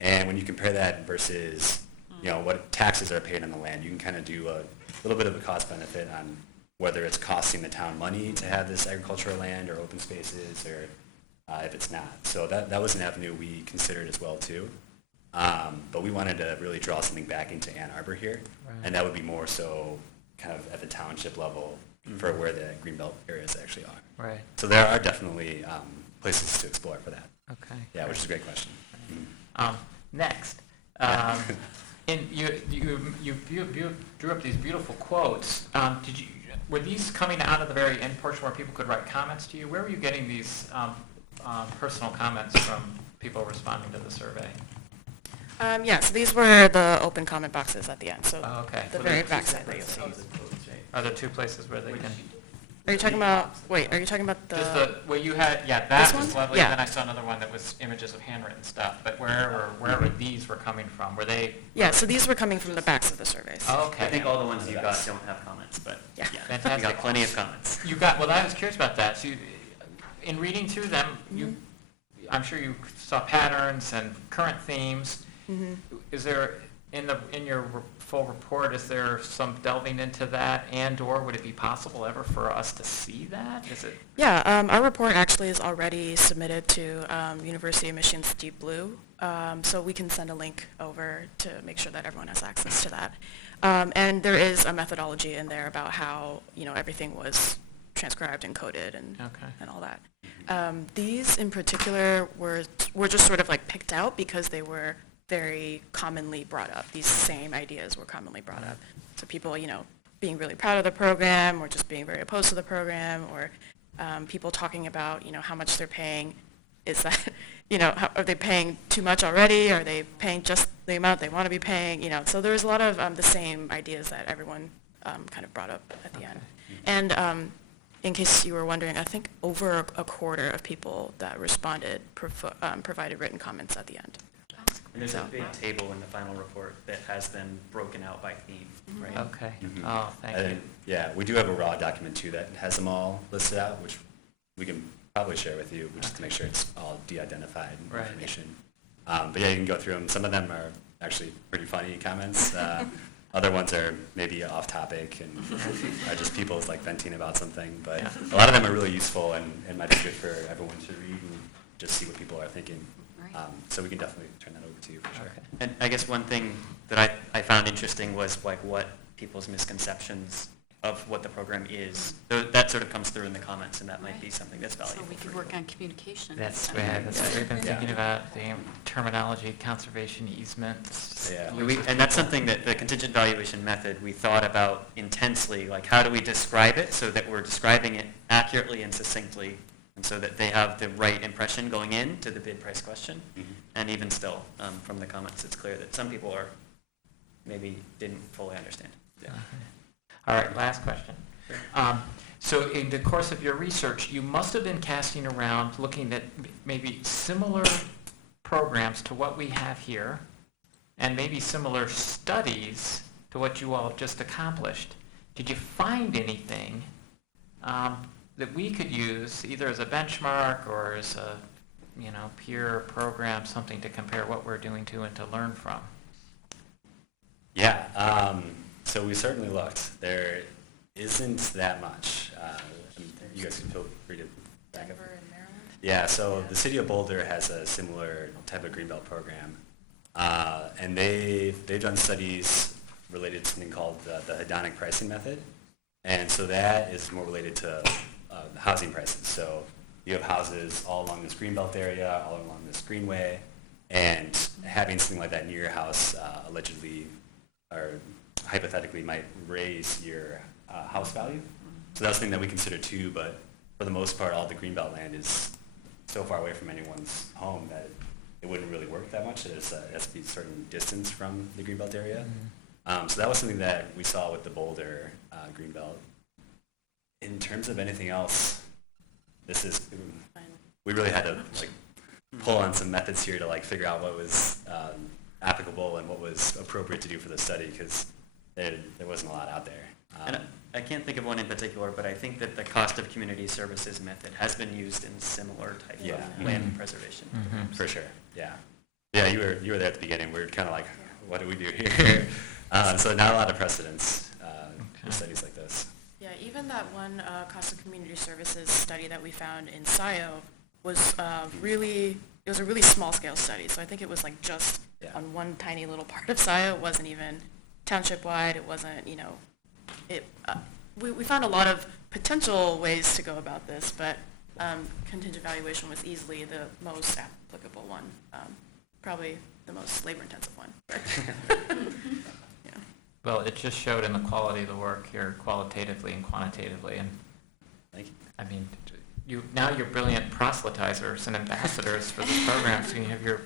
And when you compare that versus what taxes are paid on the land. You can kind of do a little bit of a cost benefit on whether it's costing the town money to have this agricultural land or open spaces, or if it's not. So that was an avenue we considered as well too. But we wanted to really draw something back into Ann Arbor here, and that would be more so kind of at the township level for where the Greenbelt areas actually are. Right. So there are definitely places to explore for that. Okay. Yeah, which is a great question. Next, you drew up these beautiful quotes. Were these coming out of the very end portion where people could write comments to you? Where were you getting these personal comments from people responding to the survey? Yes, these were the open comment boxes at the end, so Oh, okay. the Well, very they're back side that you'll see. Are there two places where they can? Are you talking about, wait, are you talking about Just the, where you had, that This was one? lovely. Yeah. Then I saw another one that was images of handwritten stuff. But wherever these were coming from, were they? yeah, so these were coming from the backs of the surveys. Oh, okay. I think all the ones you got don't have comments, but Yeah. yeah, you Fantastic. got plenty of comments. Well, I was curious about that. So in reading through them, I'm sure you saw patterns and current themes. Is there, in your full report, is there some delving into that, and/or would it be possible ever for us to see that? Is it? Yeah, our report actually is already submitted to University of Michigan's Deep Blue, so we can send a link over to make sure that everyone has access to that. And there is a methodology in there about how, everything was transcribed and coded and all that. These in particular were just sort of like picked out because they were very commonly brought up. These same ideas were commonly brought up. So people, being really proud of the program, or just being very opposed to the program, or people talking about, how much they're paying. Is that, are they paying too much already? Are they paying just the amount they want to be paying? So there's a lot of the same ideas that everyone kind of brought up at the end. And in case you were wondering, I think over a quarter of people that responded provided written comments at the end. And there's a big table in the final report that has them broken out by theme, right? Okay. Oh, thank you. Yeah, we do have a raw document too that has them all listed out, which we can probably share with you, just to make sure it's all de-identified information. But yeah, you can go through them. Some of them are actually pretty funny comments. Other ones are maybe off topic and are just people's venting about something. But a lot of them are really useful and might be good for everyone to read and just see what people are thinking. So we can definitely turn that over to you for sure. Okay. And I guess one thing that I found interesting was what people's misconceptions of what the program is. That sort of comes through in the comments, and that might be something that's valuable. So we could work on communication. That's what we've been thinking about, the terminology, conservation, easements. Yeah. And that's something that the contingent valuation method we thought about intensely, how do we describe it so that we're describing it accurately and succinctly, and so that they have the right impression going into the bid price question. And even still, from the comments, it's clear that some people maybe didn't fully understand. Yeah. All right, last question. So in the course of your research, you must have been casting around, looking at maybe similar programs to what we have here, and maybe similar studies to what you all have just accomplished. Did you find anything that we could use, either as a benchmark or as a peer program, something to compare what we're doing to and to learn from? Yeah, so we certainly looked. There isn't that much. You guys can feel free to back up. Denver and Maryland? Yeah, so the city of Boulder has a similar type of Greenbelt program. And they've done studies related to something called the hedonic pricing method. And so that is more related to housing prices. So you have houses all along this Greenbelt area, all along this greenway, and having something like that near your house allegedly or hypothetically might raise your house value. So that's something that we consider too, but for the most part, all the Greenbelt land is so far away from anyone's home that it wouldn't really work that much. It has to be a certain distance from the Greenbelt area. So that was something that we saw with the Boulder Greenbelt. In terms of anything else, we really had to pull on some methods here to figure out what was applicable and what was appropriate to do for the study, because there wasn't a lot out there. And I can't think of one in particular, but I think that the cost of community services method has been used in similar type of land preservation programs. For sure, yeah. Yeah, you were there at the beginning. We were kind of what do we do here? So not a lot of precedents for studies like this. Yeah, even that one cost of community services study that we found in SIO was it was a really small scale study. So I think it was like just on one tiny little part of SIO. It wasn't even township wide. It wasn't, we found a lot of potential ways to go about this, but contingent valuation was easily the most applicable one, probably the most labor intensive one. Well, it just showed in the quality of the work here, qualitatively and quantitatively, and Thank you. I mean, now you're brilliant proselytizers and ambassadors for this program, so you have your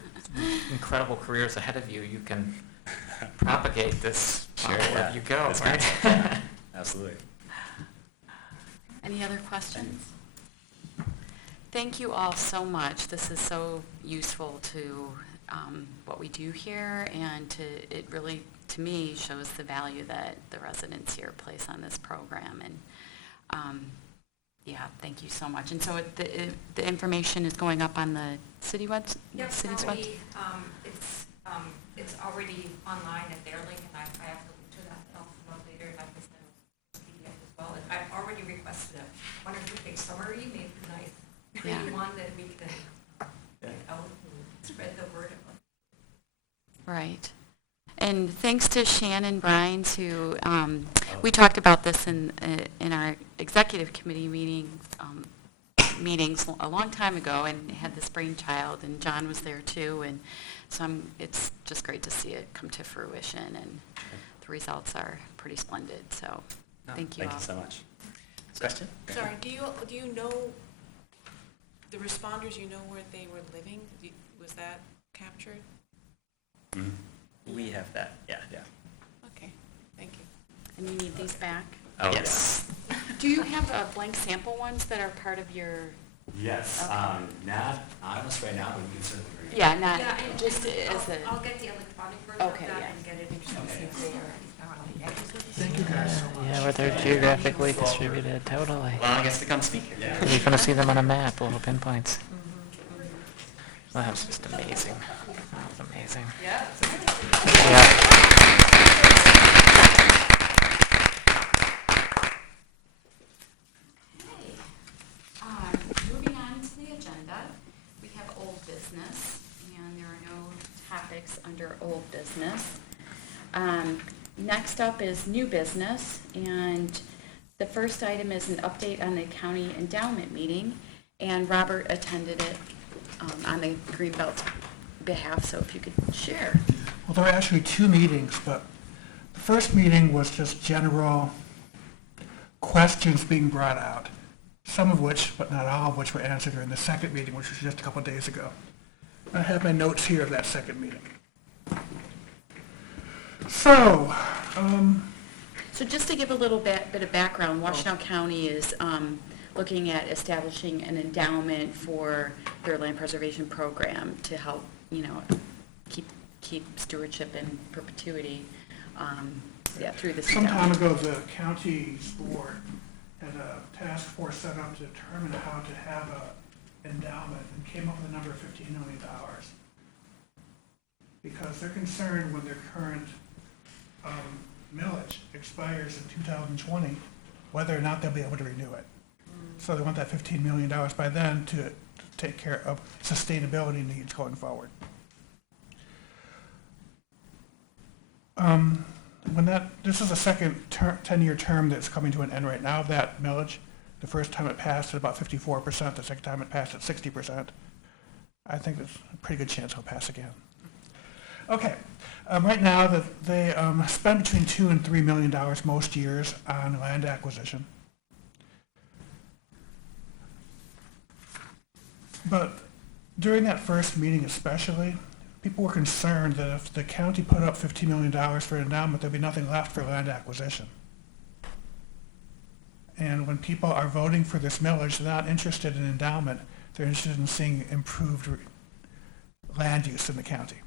incredible careers ahead of you. You can propagate this wherever you go, That's right? yeah, absolutely. Any other questions? Thank you all so much. This is so useful to what we do here, and it really, to me, shows the value that the residents here place on this program. And thank you so much. And so the information is going up on the city's website? It's already online at their link, and I have to link to that. I'll come up later, and I can send a PDF as well. And I've already requested a 1 or 2 page summary, maybe nice, pretty one that we can get out and spread the word. Right. And thanks to Shannon Brines, who we talked about this in our executive committee meetings a long time ago, and had this brainchild, and John was there too, and so it's just great to see it come to fruition, and the results are pretty splendid. So thank you all. Thank you so much. Question? Sorry, do you know the responders, where they were living? Was that captured? Mhm. We have that, yeah. Okay, thank you. And you need these back? Oh, Yes. Do you have blank sample ones that are part of your? Yes. Okay. Not on us right now, but we can certainly bring it. Yeah, not Yeah, and just as a. I'll get the electronic version of Okay, that yeah. and get it into Okay. Thank you, guys. Yeah, where they're geographically distributed, totally. Well, I guess to come speak here. Yeah. You're going to see them on a map, little pinpoints. Well, that was just amazing. That was amazing. Yeah. Yeah. Moving on to the agenda, we have old business, and there are no topics under old business. Next up is new business, and the first item is an update on the county endowment meeting, and Robert attended it on the Greenbelt behalf, so if you could share. Well, there were actually 2 meetings, but the first meeting was just general questions being brought out, some of which, but not all of which, were answered during the second meeting, which was just a couple of days ago. I have my notes here of that second meeting. So, So just to give a little bit of background, Washtenaw County is looking at establishing an endowment for their land preservation program to help, keep stewardship in perpetuity through this some time endowment. ago, the county's board had a task force set up to determine how to have an endowment, and came up with a number of $15 million. Because they're concerned when their current millage expires in 2020, whether or not they'll be able to renew it. So they want that $15 million by then to take care of sustainability needs going forward. This is the second 10-year term that's coming to an end right now, that millage. The first time it passed at about 54%, the second time it passed at 60%. I think there's a pretty good chance it'll pass again. Okay, right now they spend between $2 and $3 million most years on land acquisition. But during that first meeting especially, people were concerned that if the county put up $15 million for an endowment, there'd be nothing left for land acquisition. And when people are voting for this millage, they're not interested in endowment, they're interested in seeing improved land use in the county.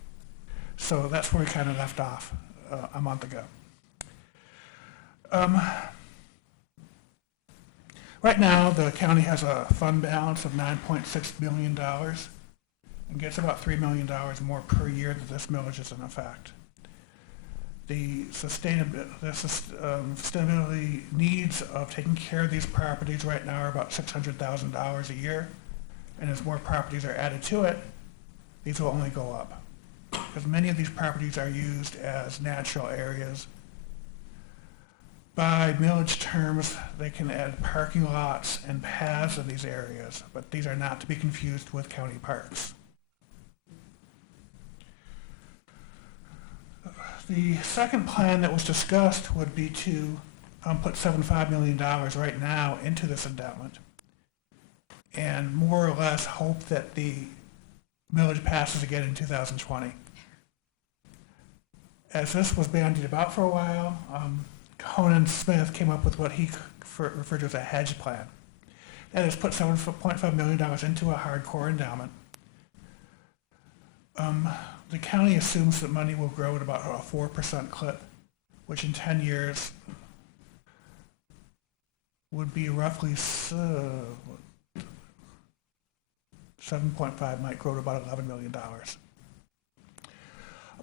So that's where we kind of left off a month ago. Right now, the county has a fund balance of $9.6 million and gets about $3 million more per year that this millage is in effect. the sustainability needs of taking care of these properties right now are about $600,000 a year. And as more properties are added to it, these will only go up. Because many of these properties are used as natural areas. By millage terms, they can add parking lots and paths in these areas, but these are not to be confused with county parks. The second plan that was discussed would be to put $75 million right now into this endowment and more or less hope that the millage passes again in 2020. As this was bandied about for a while, Conan Smith came up with what he referred to as a hedge plan. That is, put $7.5 million into a hardcore endowment. The county assumes that money will grow at about a 4% clip, which in 10 years would be roughly 7.5 might grow to about $11 million.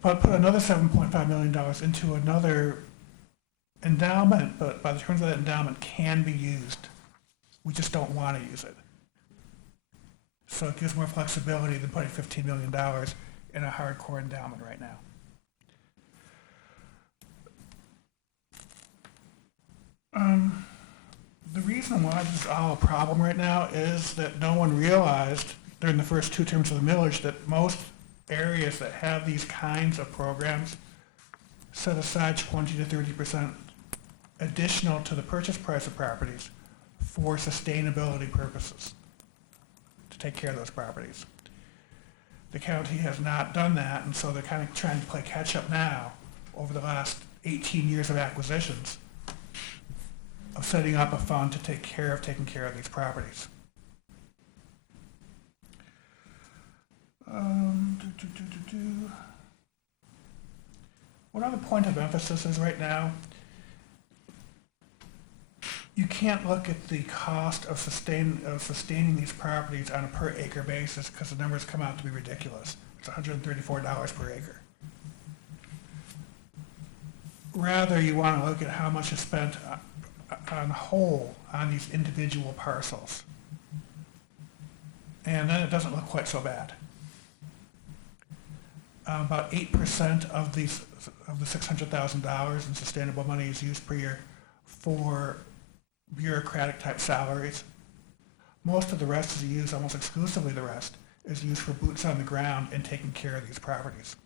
But put another $7.5 million into another endowment, but by the terms of that endowment can be used. We just don't want to use it. So it gives more flexibility than putting $15 million in a hardcore endowment right now. The reason why this is all a problem right now is that no one realized during the first two terms of the millage that most areas that have these kinds of programs set aside 20 to 30% additional to the purchase price of properties for sustainability purposes, to take care of those properties. The county has not done that, and so they're kind of trying to play catch up now over the last 18 years of acquisitions of setting up a fund to taking care of these properties. One other point of emphasis is right now, you can't look at the cost of sustaining these properties on a per acre basis because the numbers come out to be ridiculous. It's $134 per acre. Rather, you want to look at how much is spent on whole on these individual parcels. And then it doesn't look quite so bad. About 8% of the $600,000 in sustainable money is used per year for bureaucratic type salaries. Most of the rest is used, almost exclusively the rest, is used for boots on the ground and taking care of these properties.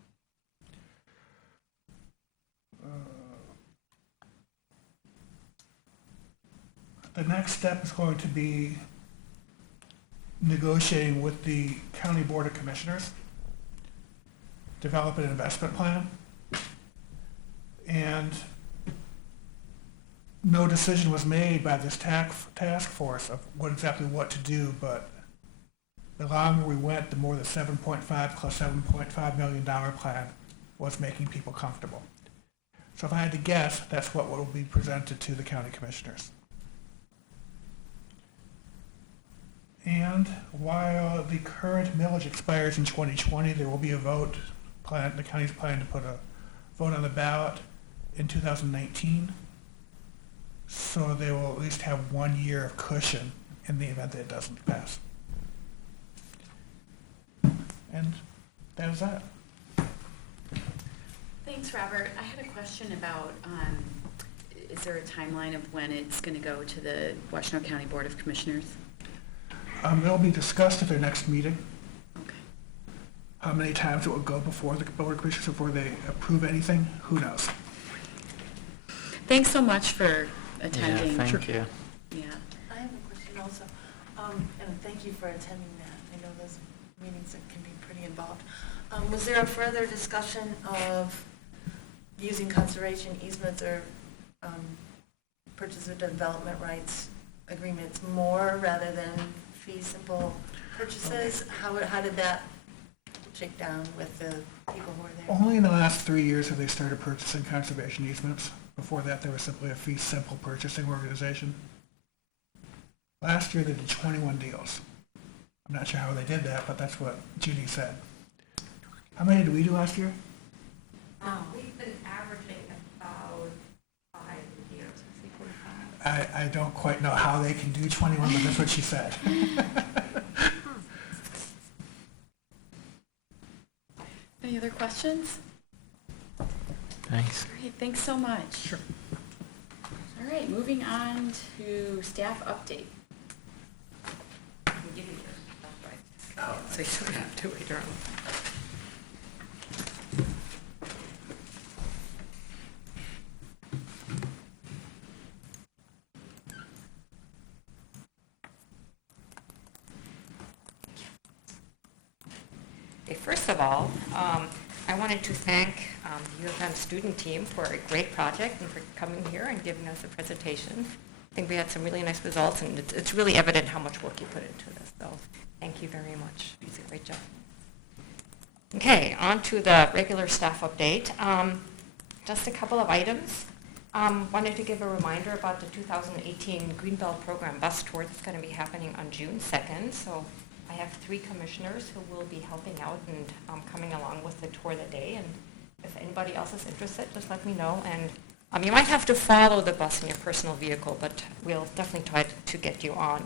The next step is going to be negotiating with the County Board of Commissioners, develop an investment plan, and no decision was made by this task force of exactly what to do, but the longer we went, the more the 7.5 plus $7.5 million plan was making people comfortable. So if I had to guess, that's what will be presented to the county commissioners. And while the current millage expires in 2020, there will be a vote. The county's planning to put a vote on the ballot in 2019. So they will at least have 1 year of cushion in the event that it doesn't pass. And that is that. Thanks, Robert. I had a question about, is there a timeline of when it's going to go to the Washtenaw County Board of Commissioners? It'll be discussed at their next meeting. Okay. How many times it will go before the Board of Commissioners before they approve anything, who knows? Thanks so much for attending. Yeah, thank you. Yeah. I have a question also, and thank you for attending that. I know those meetings that can be pretty involved. Was there a further discussion of using conservation easements or purchase of development rights agreements more rather than fee simple purchases? How did that shake down with the people who were there? Only in the last 3 years have they started purchasing conservation easements. Before that, they were simply a fee simple purchasing organization. Last year, they did 21 deals. I'm not sure how they did that, but that's what Judy said. How many did we do last year? We've been averaging I don't quite know how they can do 21, but that's what she said. Any other questions? Thanks. Great, thanks so much. Sure. All right, moving on to staff update. I'll give you your stuff, right? So you don't have to wait around. Okay, first of all, I wanted to thank the U of M student team for a great project and for coming here and giving us a presentation. I think we had some really nice results, and it's really evident how much work you put into this, so thank you very much. You did a great job. Okay, on to the regular staff update. Just a couple of items. Wanted to give a reminder about the 2018 Greenbelt Program bus tour that's going to be happening on June 2nd. So I have 3 commissioners who will be helping out and coming along with the tour that day. And if anybody else is interested, just let me know. And you might have to follow the bus in your personal vehicle, but we'll definitely try to get you on.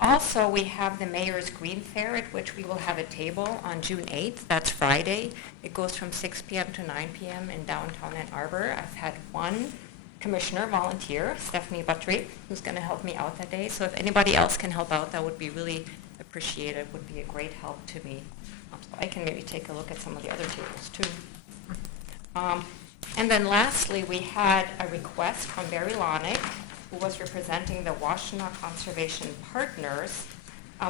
Also, we have the Mayor's Green Fair, at which we will have a table on June 8th. That's Friday. It goes from 6 p.m. to 9 p.m. in downtown Ann Arbor. I've had one commissioner volunteer, Stephanie Buttry, who's going to help me out that day. So if anybody else can help out, that would be really appreciated. Would be a great help to me. So I can maybe take a look at some of the other tables, too. And then lastly, we had a request from Barry Lonick, who was representing the Washtenaw Conservation Partners,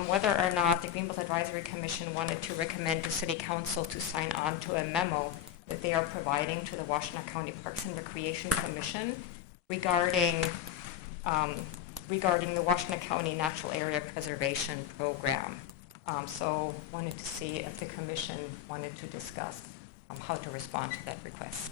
whether or not the Greenbelt Advisory Commission wanted to recommend to City Council to sign on to a memo that they are providing to the Washtenaw County Parks and Recreation Commission regarding the Washtenaw County Natural Area Preservation Program. So wanted to see if the commission wanted to discuss how to respond to that request.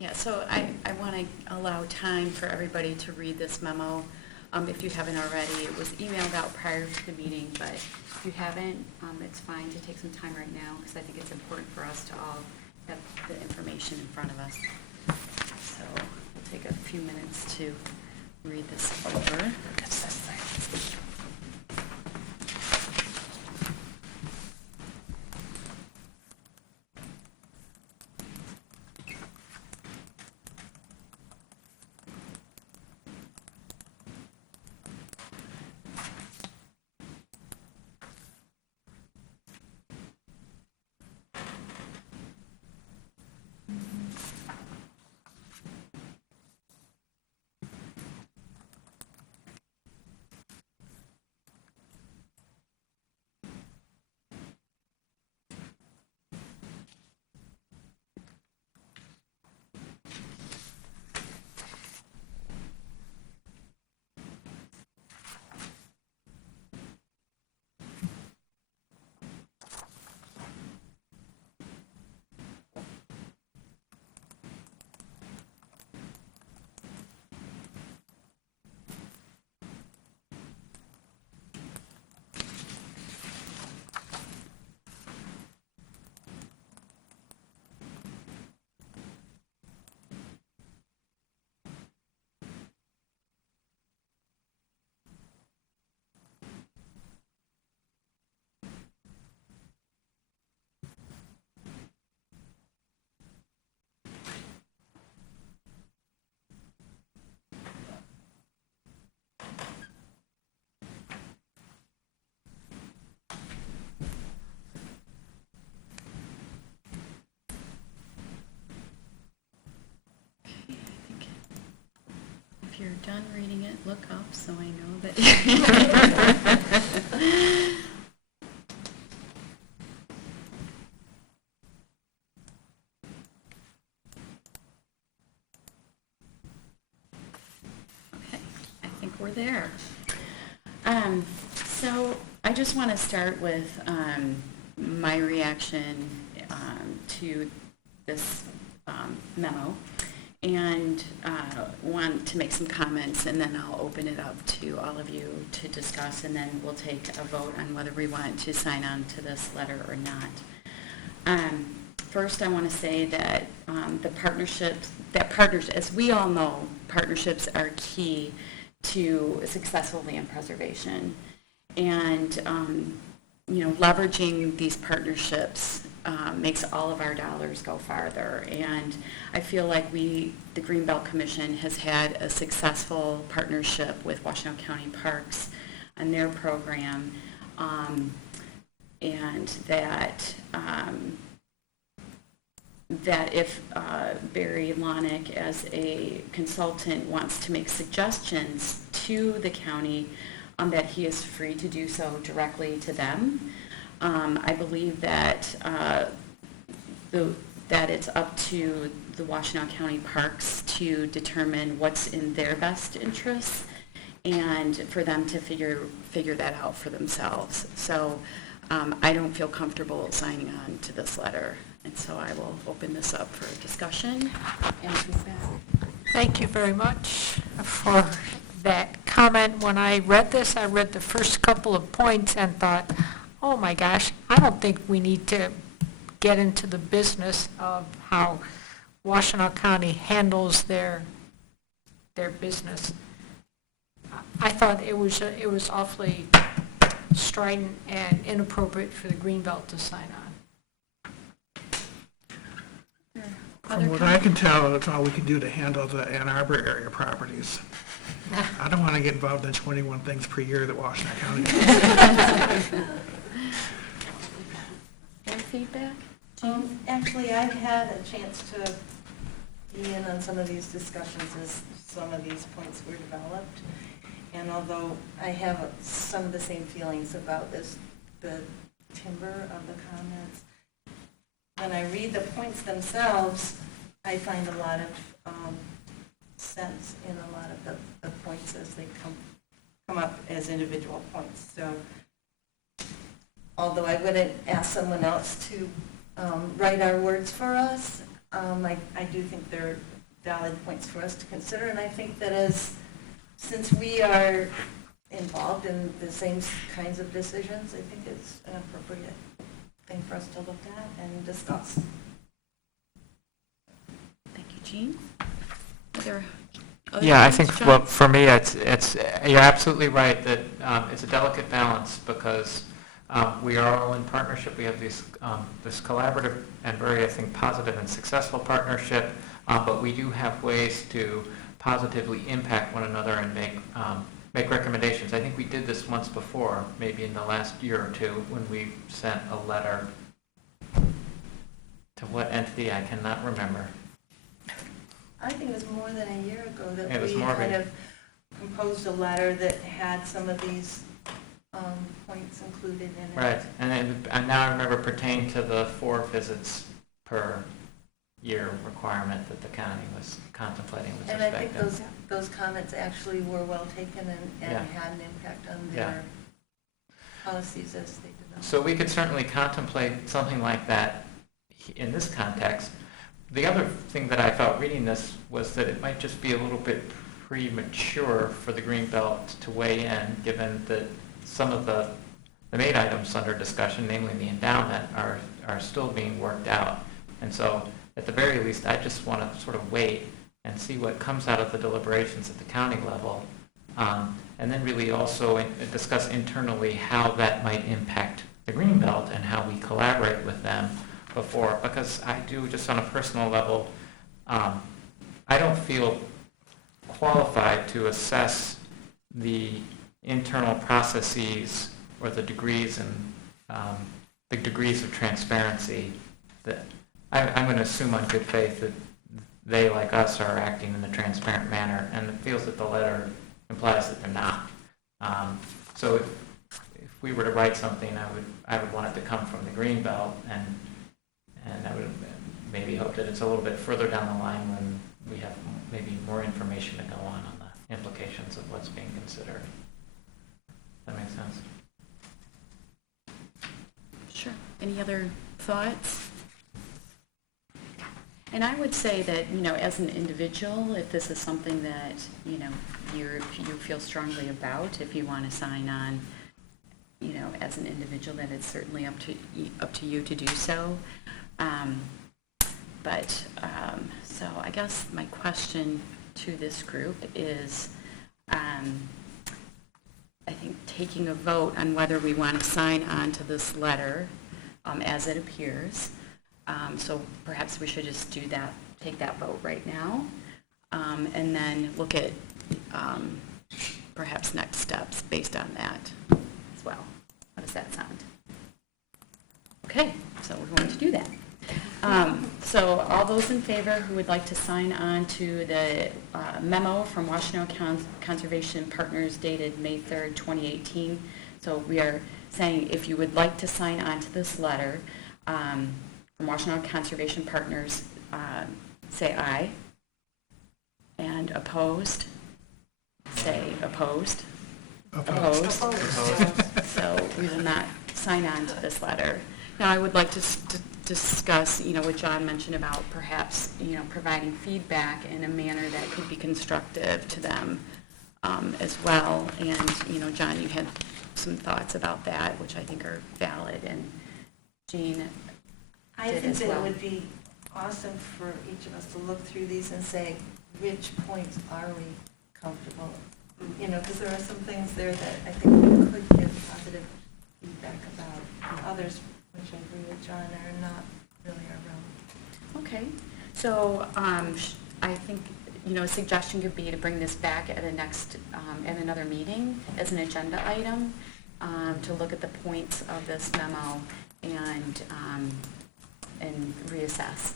Yeah, so I want to allow time for everybody to read this memo. If you haven't already, it was emailed out prior to the meeting, but if you haven't, it's fine to take some time right now, because I think it's important for us to all have the information in front of us. So we'll take a few minutes to read this over. If you're done reading it, look up so I know that. Okay, I think we're there. So I just want to start with my reaction to this memo, and want to make some comments, and then I'll open it up to all of you to discuss, and then we'll take a vote on whether we want to sign on to this letter or not. first I want to say that the partnerships, as we all know, partnerships are key to successful land preservation. And, leveraging these partnerships makes all of our dollars go farther. And I feel like the Greenbelt Commission has had a successful partnership with Washtenaw County Parks on their program, and that if Barry Lonick, as a consultant, wants to make suggestions to the county, that he is free to do so directly to them. I believe that that it's up to the Washtenaw County Parks to determine what's in their best interests and for them to figure that out for themselves. So I don't feel comfortable signing on to this letter, and so I will open this up for discussion and feedback. Thank you very much for that comment. When I read this, I read the first couple of points and thought, oh my gosh, I don't think we need to get into the business of how Washtenaw County handles their business. I thought it was awfully strident and inappropriate for the Greenbelt to sign on. From what I can tell, that's all we can do to handle the Ann Arbor area properties. I don't want to get involved in 21 things per year that Washtenaw County does. Any feedback? Actually, I've had a chance to be in on some of these discussions as some of these points were developed. And although I have some of the same feelings about the timber of the comments, when I read the points themselves, I find a lot of sense in a lot of the points as they come up as individual points. So although I wouldn't ask someone else to write our words for us, I do think they're valid points for us to consider. And I think that since we are involved in the same kinds of decisions, I think it's an appropriate thing for us to look at and discuss. Thank you, Jean. Are there other Yeah, I comments, think, John? well, for me, it's you're absolutely right that it's a delicate balance because we are all in partnership. We have this collaborative and very, I think, positive and successful partnership, but we do have ways to positively impact one another and make recommendations. I think we did this once before, maybe in the last year or two, when we sent a letter to what entity I cannot remember. I think it was more than a year ago It that was we more of a- kind of composed a letter that had some of these points included in it. Right, and now I remember pertaining to the 4 visits per year requirement that the county was contemplating with And I respect think to. those comments actually were well taken and Yeah. had an impact on Yeah. their policies as they developed. So we could certainly contemplate something like that in this context. The other thing that I felt reading this was that it might just be a little bit premature for the Greenbelt to weigh in, given that some of the main items under discussion, namely the endowment, are still being worked out. And so at the very least, I just want to sort of wait and see what comes out of the deliberations at the county level, and then really also discuss internally how that might impact the Greenbelt and how we collaborate with them before, because I do, just on a personal level, I don't feel qualified to assess the internal processes or the degrees of transparency that I'm going to assume on good faith that they, like us, are acting in a transparent manner, and it feels that the letter implies that they're not. So if we were to write something, I would want it to come from the Greenbelt, and I would maybe hope that it's a little bit further down the line when we have maybe more information to go on the implications of what's being considered. That makes sense? Sure. Any other thoughts? And I would say that, as an individual, if this is something that, you feel strongly about, if you want to sign on, as an individual, then it's certainly up to you to do so. But, so I guess my question to this group is, I think taking a vote on whether we want to sign on to this letter as it appears. So perhaps we should just do that, take that vote right now, and then look at perhaps next steps based on that as well. How does that sound? Okay, so we're going to do that. So all those in favor who would like to sign on to the memo from Washtenaw Conservation Partners dated May 3rd, 2018. So we are saying if you would like to sign on to this letter from Washtenaw Conservation Partners, say aye. And opposed, say opposed. Opposed. So we will not sign on to this letter. Now, I would like to discuss, what John mentioned about perhaps, providing feedback in a manner that could be constructive to them as well. And, John, you had some thoughts about that, which I think are valid, and Jean I did think as that well. it would be awesome for each of us to look through these and say, which points are we comfortable? Because there are some things there that I think we could give positive feedback about. Others, which I agree with John, are not really our realm. Okay, so I think, a suggestion could be to bring this back at at another meeting as an agenda item, to look at the points of this memo and reassess.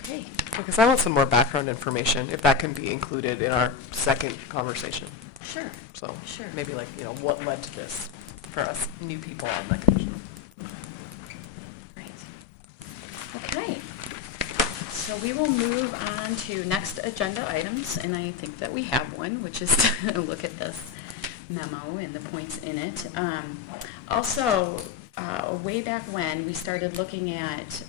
Okay. Because I want some more background information, if that can be included in our second conversation. Sure. So Sure. maybe what led to this for us new people on the commission. Right. Okay. So we will move on to next agenda items, and I think that we have one, which is to look at this memo and the points in it. Also, way back when, we started looking at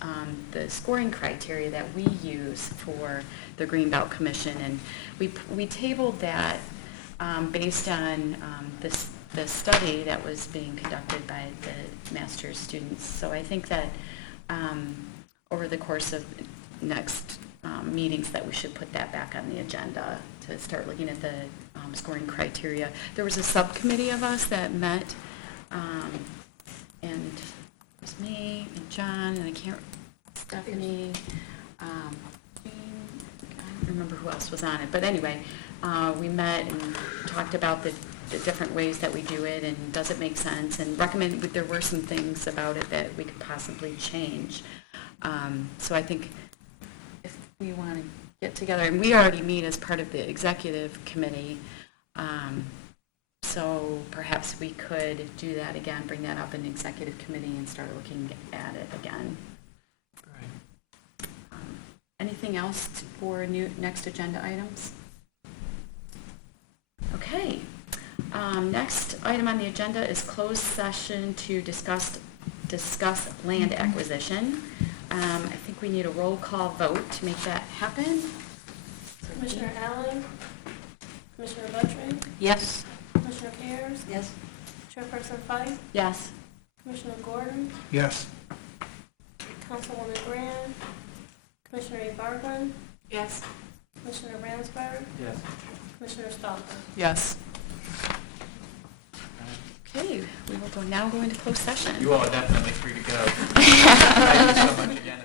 the scoring criteria that we use for the Greenbelt Commission, and we tabled that based on the study that was being conducted by the master's students. So I think that over the course of next meetings that we should put that back on the agenda to start looking at the scoring criteria. There was a subcommittee of us that met, and it was me and John and Stephanie, Jean, I don't remember who else was on it, but anyway, we met and talked about the different ways that we do it, and does it make sense, and there were some things about it that we could possibly change. So I think if we want to get together, and we already meet as part of the executive committee, so perhaps we could do that again, bring that up in the executive committee and start looking at it again. Anything else for next agenda items? Okay. Next item on the agenda is closed session to discuss land acquisition. I think we need a roll call vote to make that happen. Commissioner Allen? Commissioner Buttry? Yes. Commissioner Cares? Yes? Chairperson Fife? Yes. Commissioner Gordon? Yes. Councilwoman Graham? Commissioner Barkland? Yes. Commissioner Ransberg? Yes. Commissioner Stoffer? Yes. Okay, we will now go into closed session. You all are definitely free to go. Thank you so much again.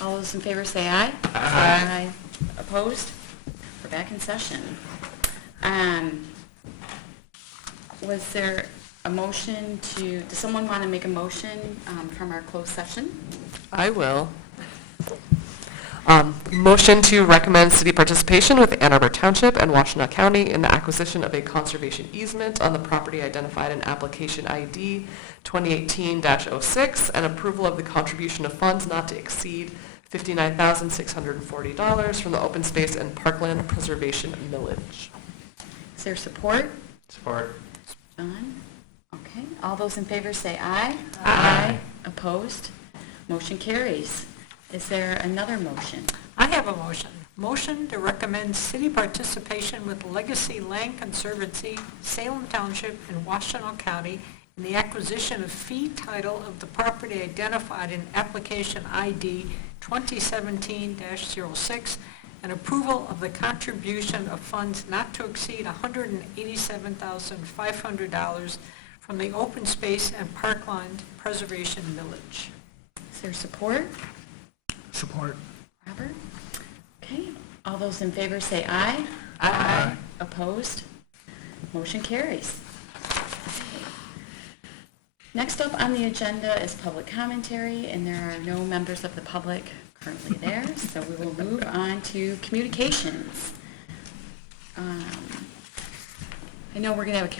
All those in favor say aye. Aye. Opposed? We're back in session. Was there a motion does someone want to make a motion from our closed session? I will. Motion to recommend city participation with Ann Arbor Township and Washtenaw County in the acquisition of a conservation easement on the property identified in application ID 2018-06 and approval of the contribution of funds not to exceed $59,640 from the Open Space and Parkland Preservation Millage. Is there support? Support. John? Okay. All those in favor say aye. Aye. Opposed? Motion carries. Is there another motion? I have a motion. Motion to recommend city participation with Legacy Land Conservancy, Salem Township, and Washtenaw County in the acquisition of fee title of the property identified in application ID 2017-06 and approval of the contribution of funds not to exceed $187,500 from the Open Space and Parkland Preservation Millage. Is there support? Support. Robert? Okay. All those in favor say aye. Aye. Opposed? Motion carries. Next up on the agenda is public commentary, and there are no members of the public currently there, so we will move on to communications. I know we're going to have a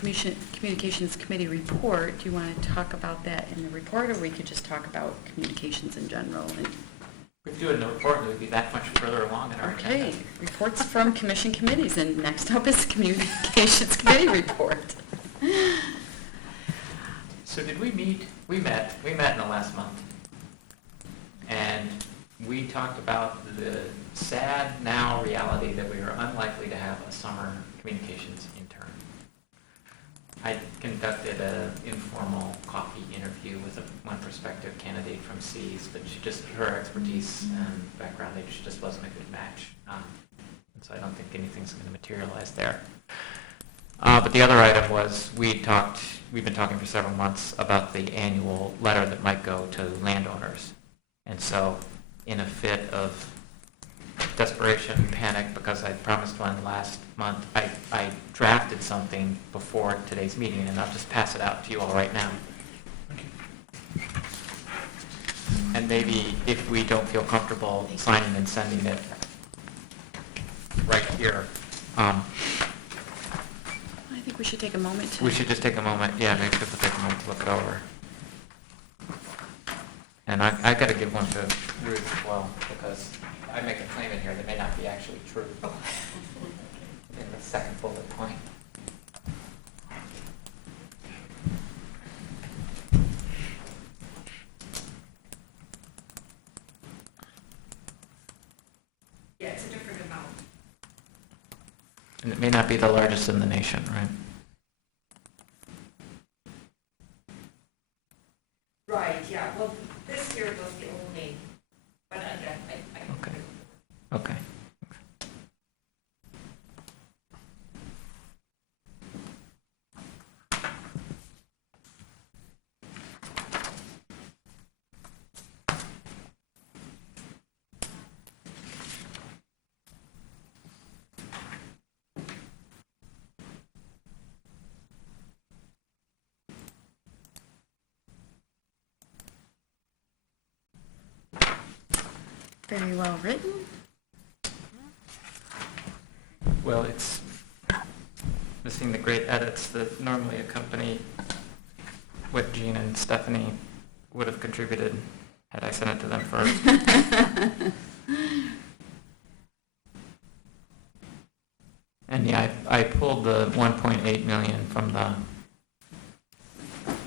communications committee report. Do you want to talk about that in the report, or we could just talk about communications in general? We could do it in the report, and we'd be that much further along in our agenda. Okay, reports from commission committees, and next up is communications committee report. So did we meet? We met in the last month. And we talked about the sad now reality that we are unlikely to have a summer communications intern. I conducted an informal coffee interview with one prospective candidate from C's, but her expertise and background, she just wasn't a good match. And so I don't think anything's going to materialize there. But the other item was we've been talking for several months about the annual letter that might go to landowners. And so in a fit of desperation and panic, because I promised one last month, I drafted something before today's meeting, and I'll just pass it out to you all right now. And maybe if we don't feel comfortable signing and sending it right here, I think we should take a moment to... we should just take a moment, maybe we'll take a moment to look it over. And I got to give one to Ruth as well, because I make a claim in here that may not be actually true. In the second bullet point. Yeah, it's a different amount. And it may not be the largest in the nation, right? Right, yeah, well, this year was the only, but again, I Okay. Okay. Very well written. Well, it's missing the great edits that normally accompany what Jean and Stephanie would have contributed had I sent it to them first. And yeah, I pulled the 1.8 million from the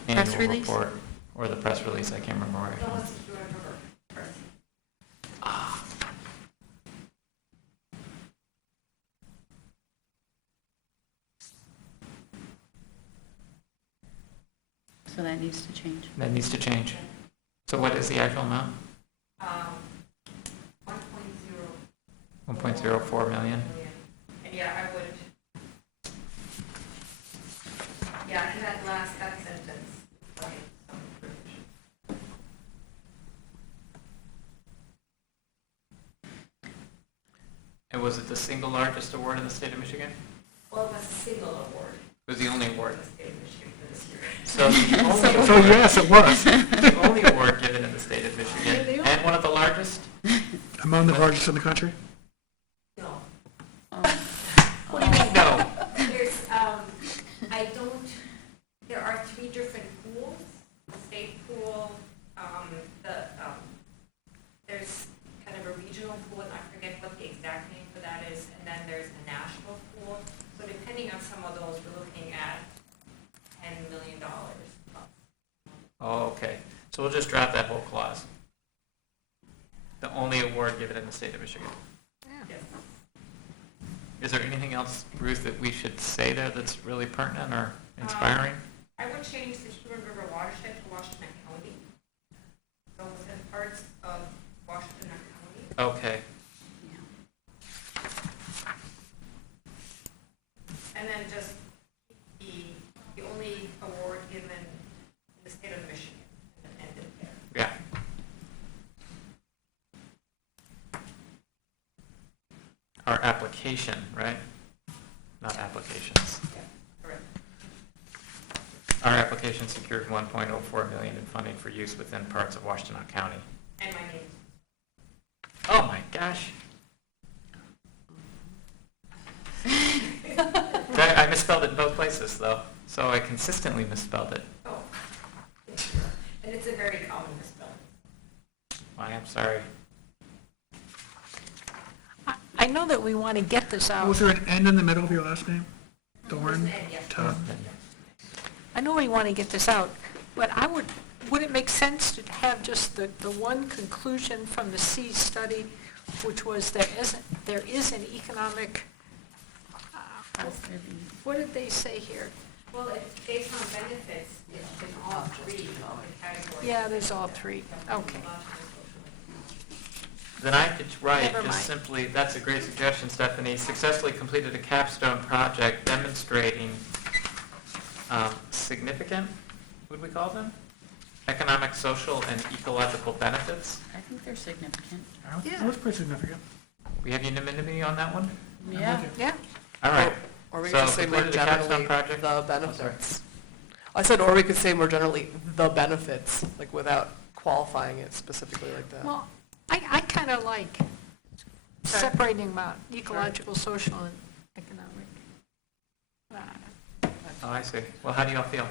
Press annual release? report, or the press release, I can't remember where I no, found let's it. do it first. So that needs to change. That needs to change. So what is the actual amount? 1.04 million? And yeah, I would, yeah, in that sentence, like, some provision. And was it the single largest award in the state of Michigan? Well, it was a single award It was the only award. in the state of Michigan for this year. So the only So award, yes, it was. the only award given in the state of Michigan, and one of the largest? Among the largest in the country? No. What do you mean, no? There's, there are 3 different pools, the state pool, there's kind of a regional pool, and I forget what the exact name for that is, and then there's a national pool. So depending on some of those, we're looking at $10 million plus. Oh, okay. So we'll just drop that whole clause. The only award given in the state of Michigan. Yes. Is there anything else, Ruth, that we should say there that's really pertinent or inspiring? I would change the Huron River watershed to Washington County. So within parts of Washington County. Okay. And then just the only award given in the state of Michigan, and end it there. Yeah. Our application, right? Not applications. Correct. Our application secured $1.04 million in funding for use within parts of Washington County. And my name. Oh my gosh. I misspelled it in both places though, so I consistently misspelled it. Oh. And it's a very common misspelling. I am sorry. I know that we want to get this out. Was there an N in the middle of your last name? Dorn? There's an N, yes. Todd? I know we want to get this out, but would it make sense to have just the one conclusion from the C study, which was there is an economic, what did they say here? Well, it's based on benefits, it's in all 3 of the categories. Yeah, there's all 3. Okay. Then I could write Never just mind. simply, that's a great suggestion, Stephanie, successfully completed a capstone project demonstrating significant, what would we call them? Economic, social, and ecological benefits. I think they're significant. That was pretty significant. We have unanimity on that one? Yeah. Yeah. All right. Or we So could just say more completed a capstone generally project? the benefits. I said, or we could say more generally the benefits, like without qualifying it specifically like that. Well, I kind of like separating them out, ecological, social, and economic. Oh, I see. Well, how do y'all feel?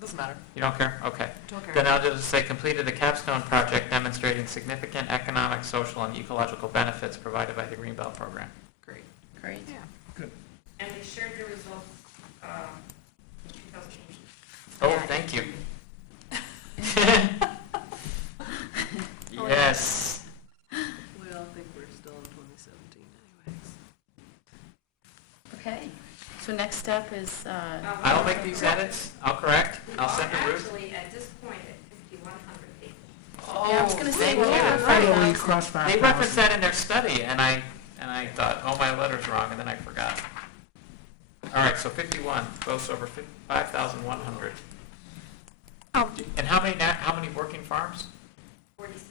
Doesn't matter. You don't care? Okay. Don't care. Then I'll just say completed a capstone project demonstrating significant economic, social, and ecological benefits provided by the Greenbelt Program. Great. Great. Yeah. And they shared the results in 2008. Oh, thank you. Yes. We all think we're still in 2017 anyways. Okay. So next step is, I'll make these edits. I'll correct. I'll send to Ruth. Actually, at this point, at 5,100 pages. yeah, I was going to say, thank well, you. yeah, Finally, right. cross They referenced that in their study, and I thought, oh, my letter's wrong, and then I forgot. All right, so 51 goes over 5,100. And how many working farms? 46.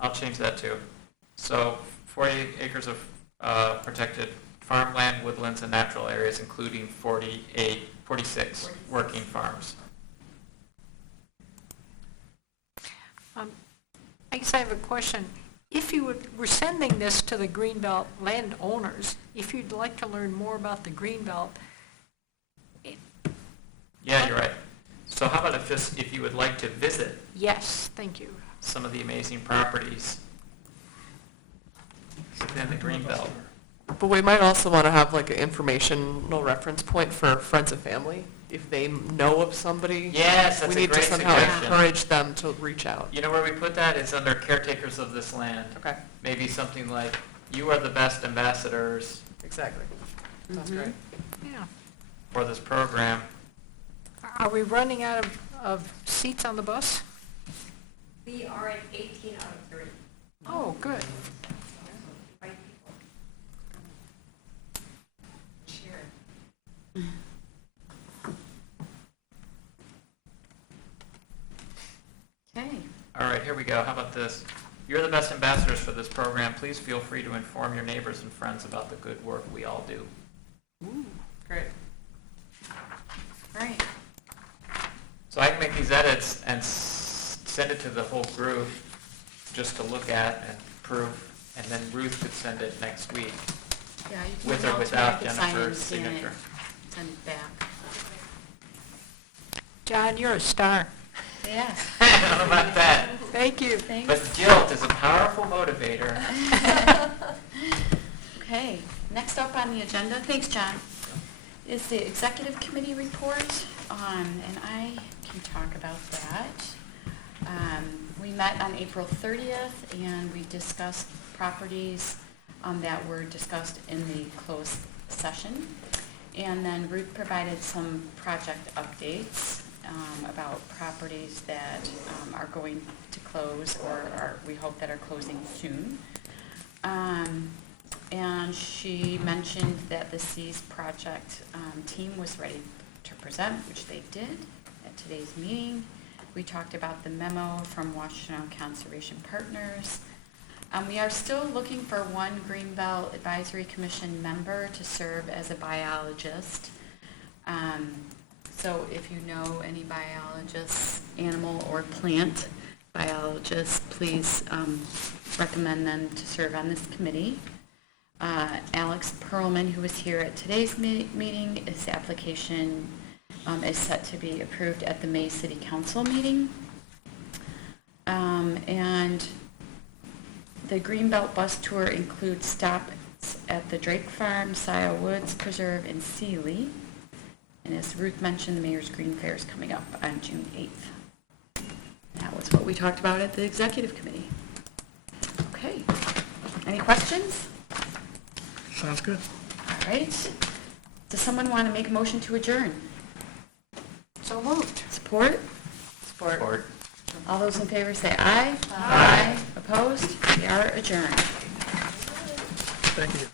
I'll change that too. So 48 acres of protected farmland, woodlands, and natural areas, including 46 working farms. I guess I have a question. If we're sending this to the Greenbelt landowners, if you'd like to learn more about the Greenbelt, Yeah, you're right. So how about if you would like to visit yes, thank you. some of the amazing properties within the Greenbelt? But we might also want to have like an informational reference point for friends and family. If they know of somebody, Yes, that's we a need to great somehow suggestion. encourage them to reach out. You know where we put that? It's under caretakers of this land. Okay, Maybe something like, you are the best ambassadors exactly. Sounds great. Yeah. for this program. Are we running out of seats on the bus? We are at 18 out of 30. Oh, good. Right people. Share it. Okay. All right, here we go. How about this? You're the best ambassadors for this program. Please feel free to inform your neighbors and friends about the good work we all do. Great. All right. So I can make these edits and send it to the whole group just to look at and approve, and then Ruth could send it next week Yeah, you can with or email it to me. I without can sign it and Jennifer's scan it, signature. Send it back. John, you're a star. Yeah. I don't know about that. Thank you. Thanks. But guilt is a powerful motivator. Okay, next up on the agenda, thanks, John, is the executive committee report, and I can talk about that. We met on April 30th, and we discussed properties that were discussed in the closed session. And then Ruth provided some project updates about properties that are going to close or we hope that are closing soon. And she mentioned that the Seas project team was ready to present, which they did at today's meeting. We talked about the memo from Washington Conservation Partners. We are still looking for one Greenbelt Advisory Commission member to serve as a biologist. So if you know any biologists, animal or plant biologists, please recommend them to serve on this committee. Alex Perlman, who was here at today's meeting, his application is set to be approved at the May City Council meeting. And the Greenbelt bus tour includes stops at the Drake Farm, Scioto Woods Preserve, and Sealy. And as Ruth mentioned, the Mayor's Green Fair is coming up on June 8th. That was what we talked about at the executive committee. Okay. Any questions? Sounds good. All right. Does someone want to make a motion to adjourn? So moved. Support? Support. All those in favor say aye. Aye. Opposed? We are adjourned. Thank you.